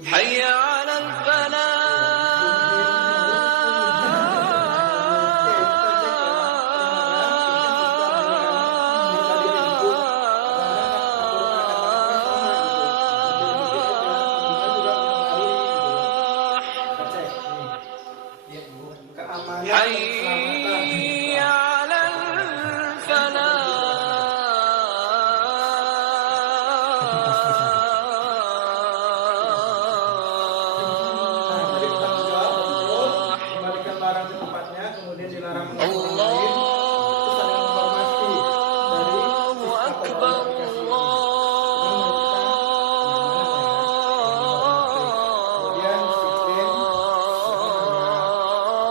حي على حي على Kembalikan barang ke tempatnya, kemudian dilarang mengganggu orang lain. Itu saling menghormati dari Allahu Akbar. kemudian disiplin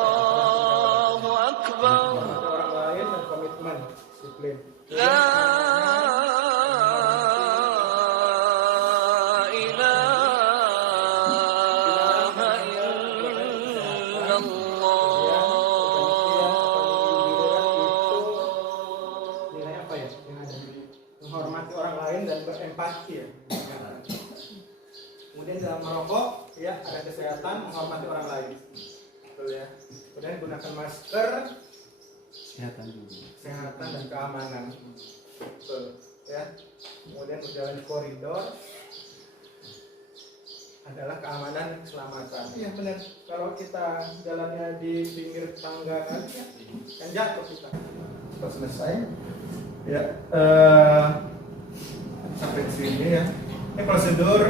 Allahu Akbar. menghormati orang lain dan komitmen disiplin. La ilaha illallah. Nilai apa ya yang ada? Menghormati orang lain dan berempati ya. Kemudian dalam merokok ya ada kesehatan, menghormati orang lain. Betul ya. Kemudian gunakan masker, Kesehatan juga. kesehatan dan keamanan. Betul. ya. Kemudian berjalan di koridor adalah keamanan dan keselamatan. Iya benar. Kalau kita jalannya di pinggir tangga kan jatuh kita. Sudah selesai. Ya, sampai di sini ya. Ini prosedur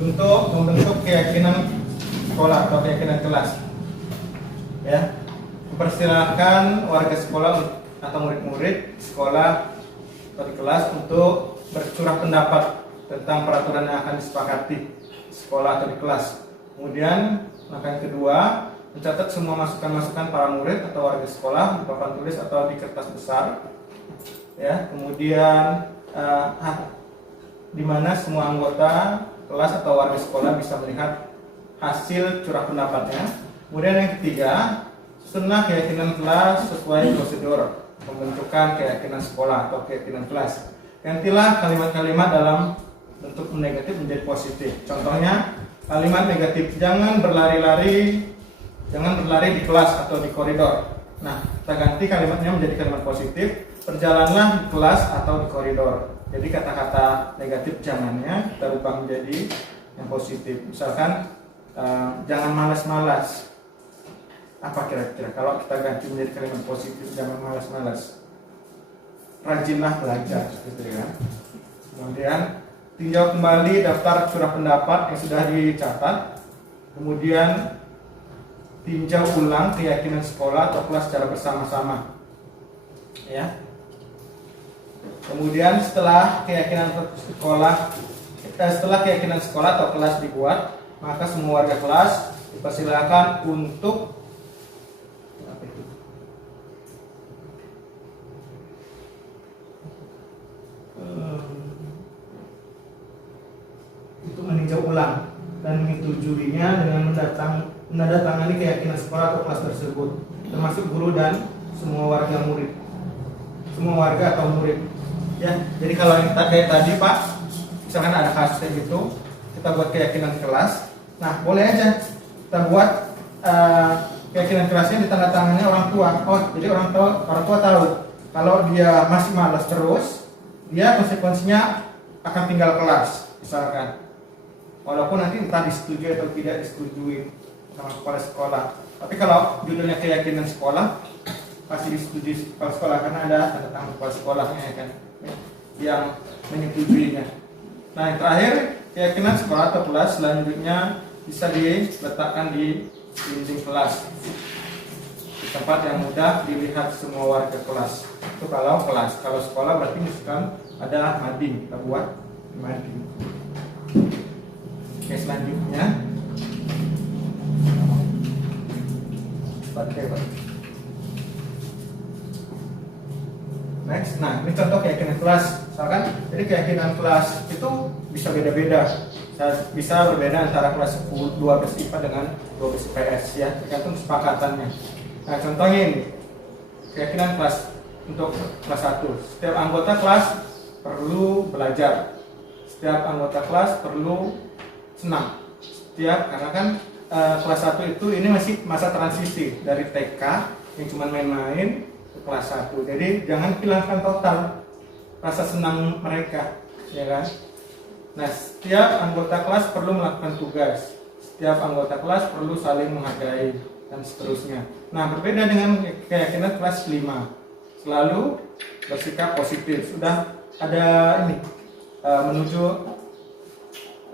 untuk membentuk keyakinan sekolah atau keyakinan kelas. Ya, mempersilahkan warga sekolah atau murid-murid sekolah atau di kelas untuk bercurah pendapat tentang peraturan yang akan disepakati sekolah atau di kelas. Kemudian langkah yang kedua, mencatat semua masukan-masukan para murid atau warga sekolah di papan tulis atau di kertas besar. Ya, kemudian di mana semua anggota kelas atau warga sekolah bisa melihat hasil curah pendapatnya. Kemudian yang ketiga, susunlah keyakinan kelas sesuai prosedur pembentukan keyakinan sekolah atau keyakinan kelas. Gantilah kalimat-kalimat dalam bentuk negatif menjadi positif. Contohnya, kalimat negatif, jangan berlari di kelas atau di koridor. Nah, kita ganti kalimatnya menjadi kalimat positif, berjalanlah di kelas atau di koridor. Jadi kata-kata negatif jangannya kita ubah menjadi yang positif. Misalkan jangan malas-malas. Apa kira-kira kalau kita ganti menjadi kalimat positif, jangan malas-malas? Rajinlah belajar, gitu ya. Kemudian tinjau kembali daftar curah pendapat yang sudah dicatat. Kemudian tinjau ulang keyakinan sekolah atau kelas secara bersama-sama. Ya. Kemudian setelah keyakinan sekolah atau kelas dibuat, maka semua warga kelas dipersilakan untuk meninjau ulang dan menyetujuinya dengan menandatangani keyakinan sekolah atau kelas tersebut, termasuk guru dan semua warga atau murid. Ya, jadi kalau yang kayak tadi Pak, misalkan ada kasus kayak gitu, kita buat keyakinan kelas. Nah, boleh aja kita buat keyakinan kelasnya ditandatangani orang tua. Oh, jadi orang tua tahu kalau dia masih malas terus, dia konsekuensinya akan tinggal kelas, misalkan. Walaupun nanti entah disetujui atau tidak disetujui sama kepala sekolah. Tapi kalau judulnya keyakinan sekolah, pasti disetujui kepala sekolah karena ada tanda tangan kepala sekolahnya ya kan, yang menyetujuinya. Nah, yang terakhir, keyakinan sekolah atau kelas selanjutnya bisa diletakkan di dinding kelas, di tempat yang mudah dilihat semua warga kelas. Itu kalau kelas. Kalau sekolah berarti misalkan ada mading, kita buat mading. Oke, selanjutnya next. Nah, ini contoh keyakinan kelas. Misalkan, jadi keyakinan kelas itu bisa beda-beda. Bisa berbeda antara kelas 12 IPA dengan 12 IPS ya, tergantung kesepakatannya. Nah, contohnya ini keyakinan kelas untuk kelas 1. Setiap anggota kelas perlu belajar. Setiap anggota kelas perlu senang. Karena kan kelas 1 itu ini masih masa transisi dari TK yang cuma main-main ke kelas 1. Jadi jangan hilangkan total rasa senang mereka, ya kan? Nah, setiap anggota kelas perlu melakukan tugas. Setiap anggota kelas perlu saling menghargai dan seterusnya. Nah, berbeda dengan keyakinan kelas 5. Selalu bersikap positif. Sudah ada ini menuju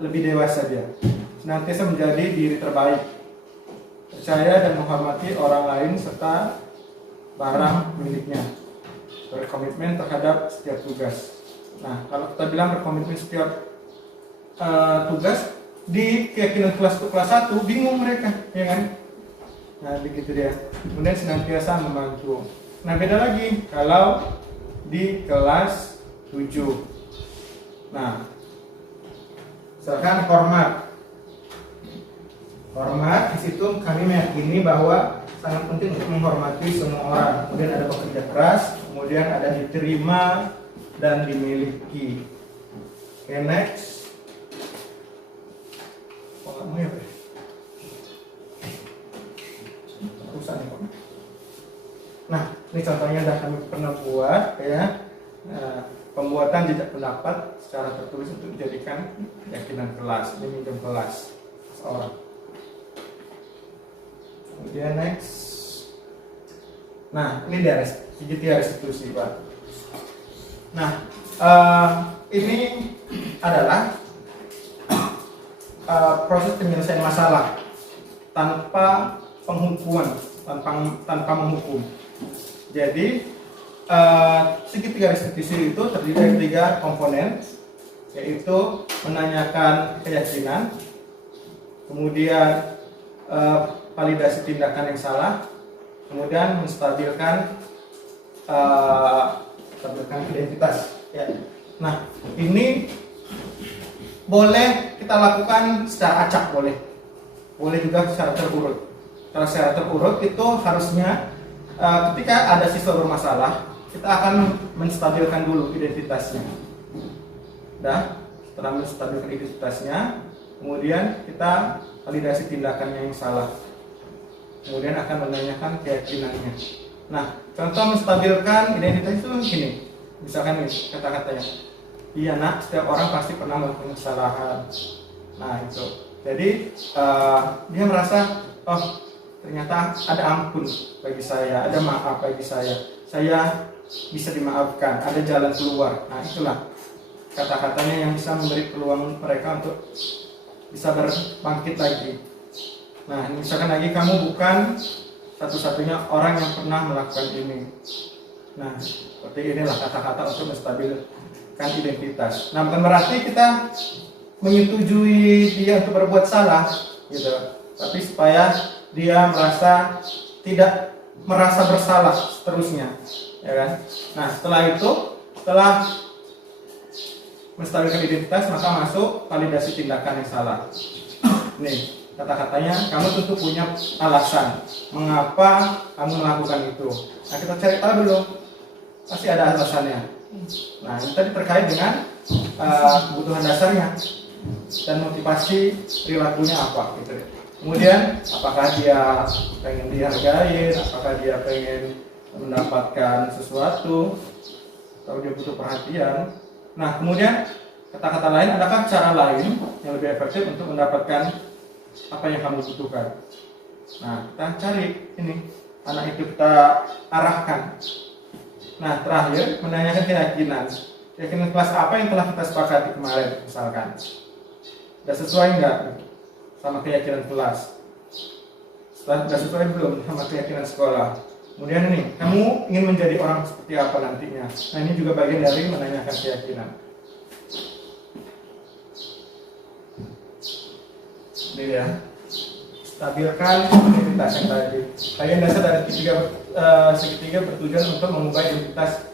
lebih dewasa dia. Senantiasa menjadi diri terbaik, percaya dan menghormati orang lain serta barang miliknya, berkomitmen terhadap setiap tugas. Nah, kalau kita bilang berkomitmen setiap tugas di keyakinan kelas 1, bingung mereka, ya kan? Nah, begitu dia. Kemudian senantiasa membantu. Nah, beda lagi kalau di kelas 7. Nah, misalkan hormat di situ kami meyakini bahwa sangat penting untuk menghormati semua orang. Kemudian ada bekerja keras, kemudian ada diterima dan dimiliki. Oke, next. Kamu ya, Pak? Rusak nih, Pak. Nah, ini contohnya sudah kami pernah buat ya. pembuatan jejak pendapat secara tertulis untuk dijadikan keyakinan kelas. Ini minjem kelas seorang. Kemudian next. Nah, ini dia restitusi, Pak. Nah, ini adalah proses penyelesaian masalah tanpa penghukuman, tanpa menghukum. Jadi segitiga restitusi itu terdiri dari 3 komponen, yaitu menanyakan keyakinan, kemudian validasi tindakan yang salah, kemudian menstabilkan identitas. Ya. Nah, ini boleh kita lakukan secara acak, boleh juga secara terurut. Kalau secara terurut itu harusnya ketika ada siswa bermasalah, kita akan menstabilkan dulu identitasnya. Setelah menstabilkan identitasnya, kemudian kita validasi tindakannya yang salah. Kemudian akan menanyakan keyakinannya. Nah, contoh menstabilkan identitas itu gini. Misalkan nih kata-katanya, iya nak, setiap orang pasti pernah melakukan kesalahan. Nah itu. Jadi dia merasa, oh ternyata ada ampun bagi saya, ada maaf bagi saya bisa dimaafkan, ada jalan keluar. Nah itulah kata-katanya yang bisa memberi peluang mereka untuk bisa berbangkit lagi. Nah misalkan lagi kamu bukan satu-satunya orang yang pernah melakukan ini. Nah seperti inilah kata-kata untuk menstabilkan identitas. Nah bukan berarti kita menyetujui dia untuk berbuat salah gitu, tapi supaya dia merasa tidak merasa bersalah seterusnya, ya kan? Nah setelah menstabilkan identitas, maka masuk validasi tindakan yang salah. Nih kata-katanya, kamu tentu punya alasan mengapa kamu melakukan itu. Nah kita cari tahu dulu, pasti ada alasannya. Nah ini tadi terkait dengan kebutuhan dasarnya dan motivasi perilakunya apa gitu. Kemudian apakah dia pengen dihargai, apakah dia pengen mendapatkan sesuatu, atau dia butuh perhatian. Nah kemudian kata-kata lain, adakah cara lain yang lebih efektif untuk mendapatkan apa yang kamu butuhkan. Nah kita cari ini, anak itu kita arahkan. Nah terakhir menanyakan keyakinan kelas apa yang telah kita sepakati kemarin misalkan. Sudah sesuai enggak sama keyakinan kelas? Sudah sesuai belum sama keyakinan sekolah? Kemudian ini, kamu ingin menjadi orang seperti apa nantinya? Nah ini juga bagian dari menanyakan keyakinan. Ini ya, stabilkan identitas yang tadi. Bagian dasar dari segitiga bertujuan untuk mengubah identitas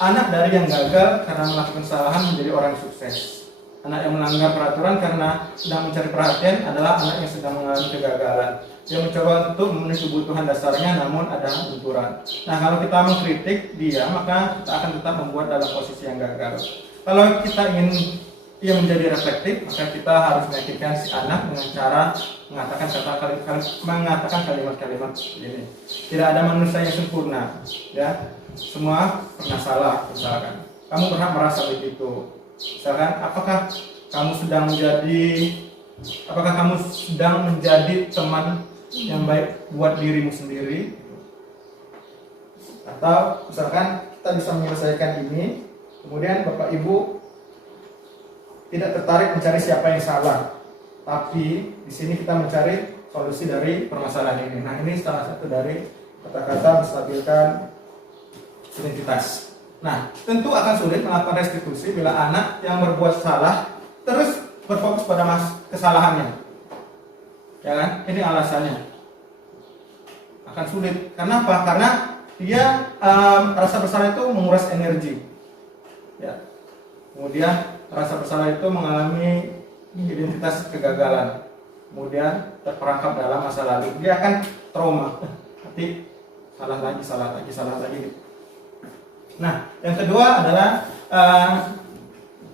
anak dari yang gagal karena melakukan kesalahan menjadi orang sukses. Anak yang melanggar peraturan karena sedang mencari perhatian adalah anak yang sedang mengalami kegagalan. Dia mencoba untuk memenuhi kebutuhan dasarnya namun ada benturan. Nah kalau kita mengkritik dia, maka kita akan tetap membuat dalam posisi yang gagal. Kalau kita ingin dia menjadi reflektif, maka kita harus meyakinkan si anak dengan cara mengatakan kalimat-kalimat ini. Tidak ada manusia yang sempurna, ya. Semua pernah salah, misalkan. Kamu pernah merasa begitu. Misalkan, apakah kamu sedang menjadi teman yang baik buat dirimu sendiri? Atau misalkan kita bisa menyelesaikan ini, kemudian Bapak Ibu tidak tertarik mencari siapa yang salah, tapi di sini kita mencari solusi dari permasalahan ini. Nah ini salah satu dari kata-kata menstabilkan identitas. Nah, tentu akan sulit melakukan restitusi bila anak yang berbuat salah terus berfokus pada kesalahannya. Ya kan? Ini alasannya. Akan sulit. Karena apa? Karena dia rasa bersalah itu menguras energi. Ya. Kemudian rasa bersalah itu mengalami identitas kegagalan. Kemudian terperangkap dalam masa lalu. Dia akan trauma. Nanti salah lagi. Nah, yang kedua adalah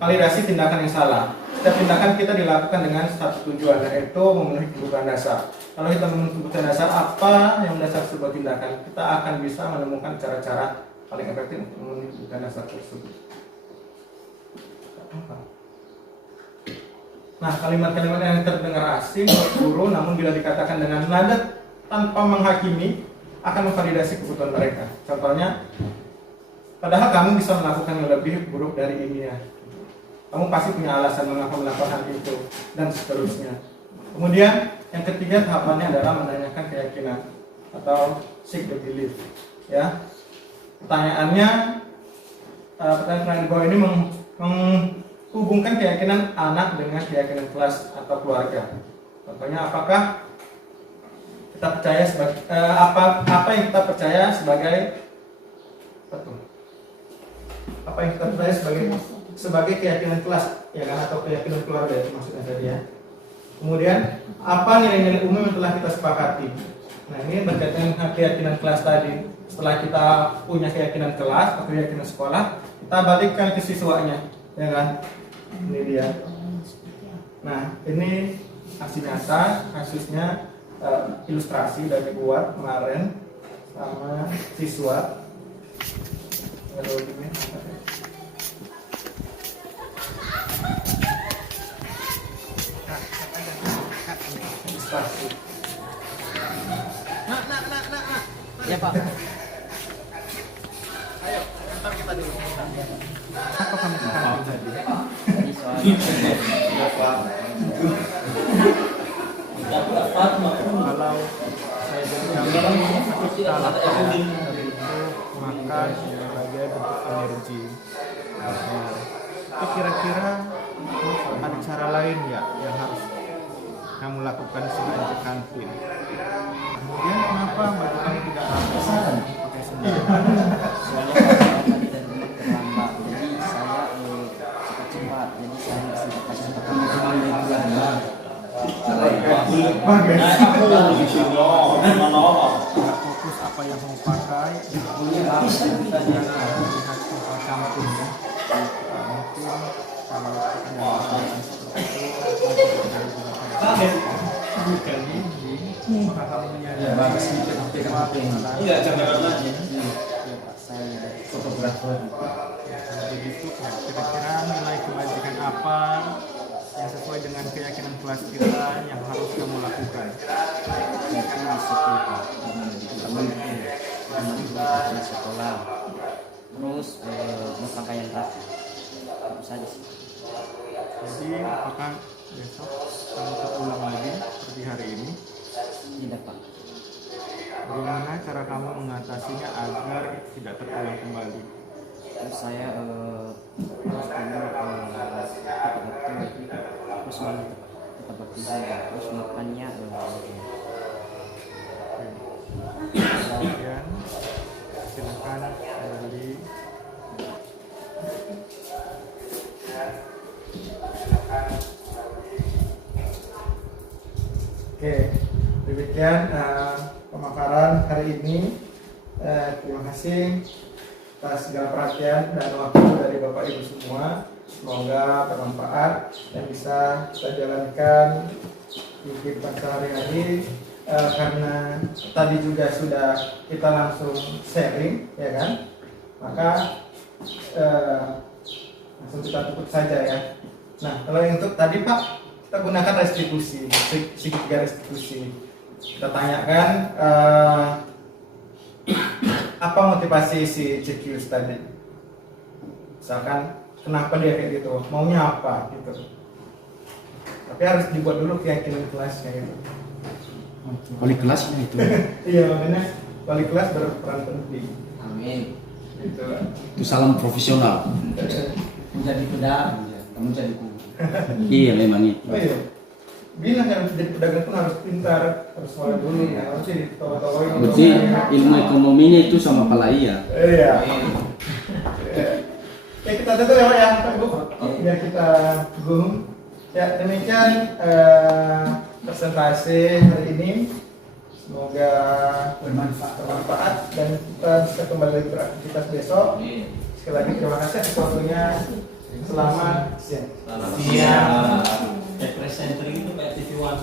validasi tindakan yang salah. Setiap tindakan kita dilakukan dengan satu tujuan, yaitu memenuhi kebutuhan dasar. Kalau kita memenuhi kebutuhan dasar, apa yang mendasar sebuah tindakan? Kita akan bisa menemukan cara-cara paling efektif untuk memenuhi kebutuhan dasar tersebut. Apa? Nah, kalimat-kalimat yang terdengar asing buat guru, namun bila dikatakan dengan nada tanpa menghakimi, akan memvalidasi kebutuhan mereka. Contohnya, padahal kamu bisa melakukan yang lebih buruk dari ini ya. Kamu pasti punya alasan mengapa melakukan itu, dan seterusnya. Kemudian, yang ketiga tahapannya adalah menanyakan keyakinan atau seek the belief. Ya, pertanyaannya, pertanyaan di bawah ini menghubungkan keyakinan anak dengan keyakinan kelas atau keluarga. Contohnya, apakah kita percaya sebagai apa yang kita percaya sebagai apa yang kita percaya sebagai keyakinan kelas, ya kan, atau keyakinan keluarga itu maksudnya tadi ya. Kemudian apa nilai-nilai umum yang telah kita sepakati. Nah, ini berkaitan dengan keyakinan kelas tadi. Setelah kita punya keyakinan kelas atau keyakinan sekolah, kita balikkan ke siswanya, ya kan? Ini dia. Nah, ini aksi nyata, kasusnya ilustrasi dari buat kemarin sama siswa. Ilustrasi. Ya Pak. Ayo, ntar kita dulu. Apa kamu sekarang tadi? Kalau saya jadi kamu, kita lakukan itu makan sebagai bentuk energi. Itu kira-kira ada cara lain ya yang harus kamu lakukan selain ke kantin? Kemudian kenapa baju kamu tidak pakai sendal? Soalnya saya tadi dari rumah terlambat, jadi saya cepat-cepat, jadi saya nggak sempat fokus apa yang mau pakai, lihat soal kantin ya. Mungkin kalau Iya, catatan lagi. fotografer. Begitu kira-kira nilai kebajikan apa yang sesuai dengan keyakinan kelas kita yang harus kamu lakukan? Itu disiplin Pak, teman-teman di sekolah, terus berpakaian rapi, itu saja sih. Jadi apakah besok kamu terulang lagi seperti hari ini? Tidak Pak. Bagaimana cara kamu mengatasinya agar tidak terulang kembali? Terus saya harus dulu terus mandi tetap berpijak, terus makannya Kemudian silakan kembali. Oke, demikian pemaparan hari ini. Terima kasih atas segala perhatian dan waktu dari Bapak Ibu semua. Semoga bermanfaat dan bisa kita jalankan di kehidupan sehari-hari. Karena tadi juga sudah kita langsung sharing, ya kan? Maka langsung kita tutup saja ya. Nah, kalau untuk tadi Pak, kita gunakan restitusi, segitiga restitusi. Kita tanyakan apa motivasi si Cekius tadi. Misalkan kenapa dia kayak gitu, maunya apa gitu. Tapi harus dibuat dulu keyakinan kelasnya gitu. wali kelasnya itu. Iya, makanya wali kelas berperan penting. Amin. Gitu. Itu salam profesional. Menjadi pedagang, kamu jadi guru. Iya memang itu. Oh iya. Bilang yang jadi pedagang pun harus pintar, harus sekolah dulu ya. Harus jadi tawa-tawain. Berarti ilmu ekonominya itu sama pala iya. Iya. Ya kita tutup ya Pak ya, Pak Bu. Biar kita gum. Ya demikian presentasi hari ini. Semoga bermanfaat dan kita bisa kembali beraktivitas besok. Sekali lagi terima kasih atas waktunya. Selamat siang. Siap. Presenter itu kayak TV One.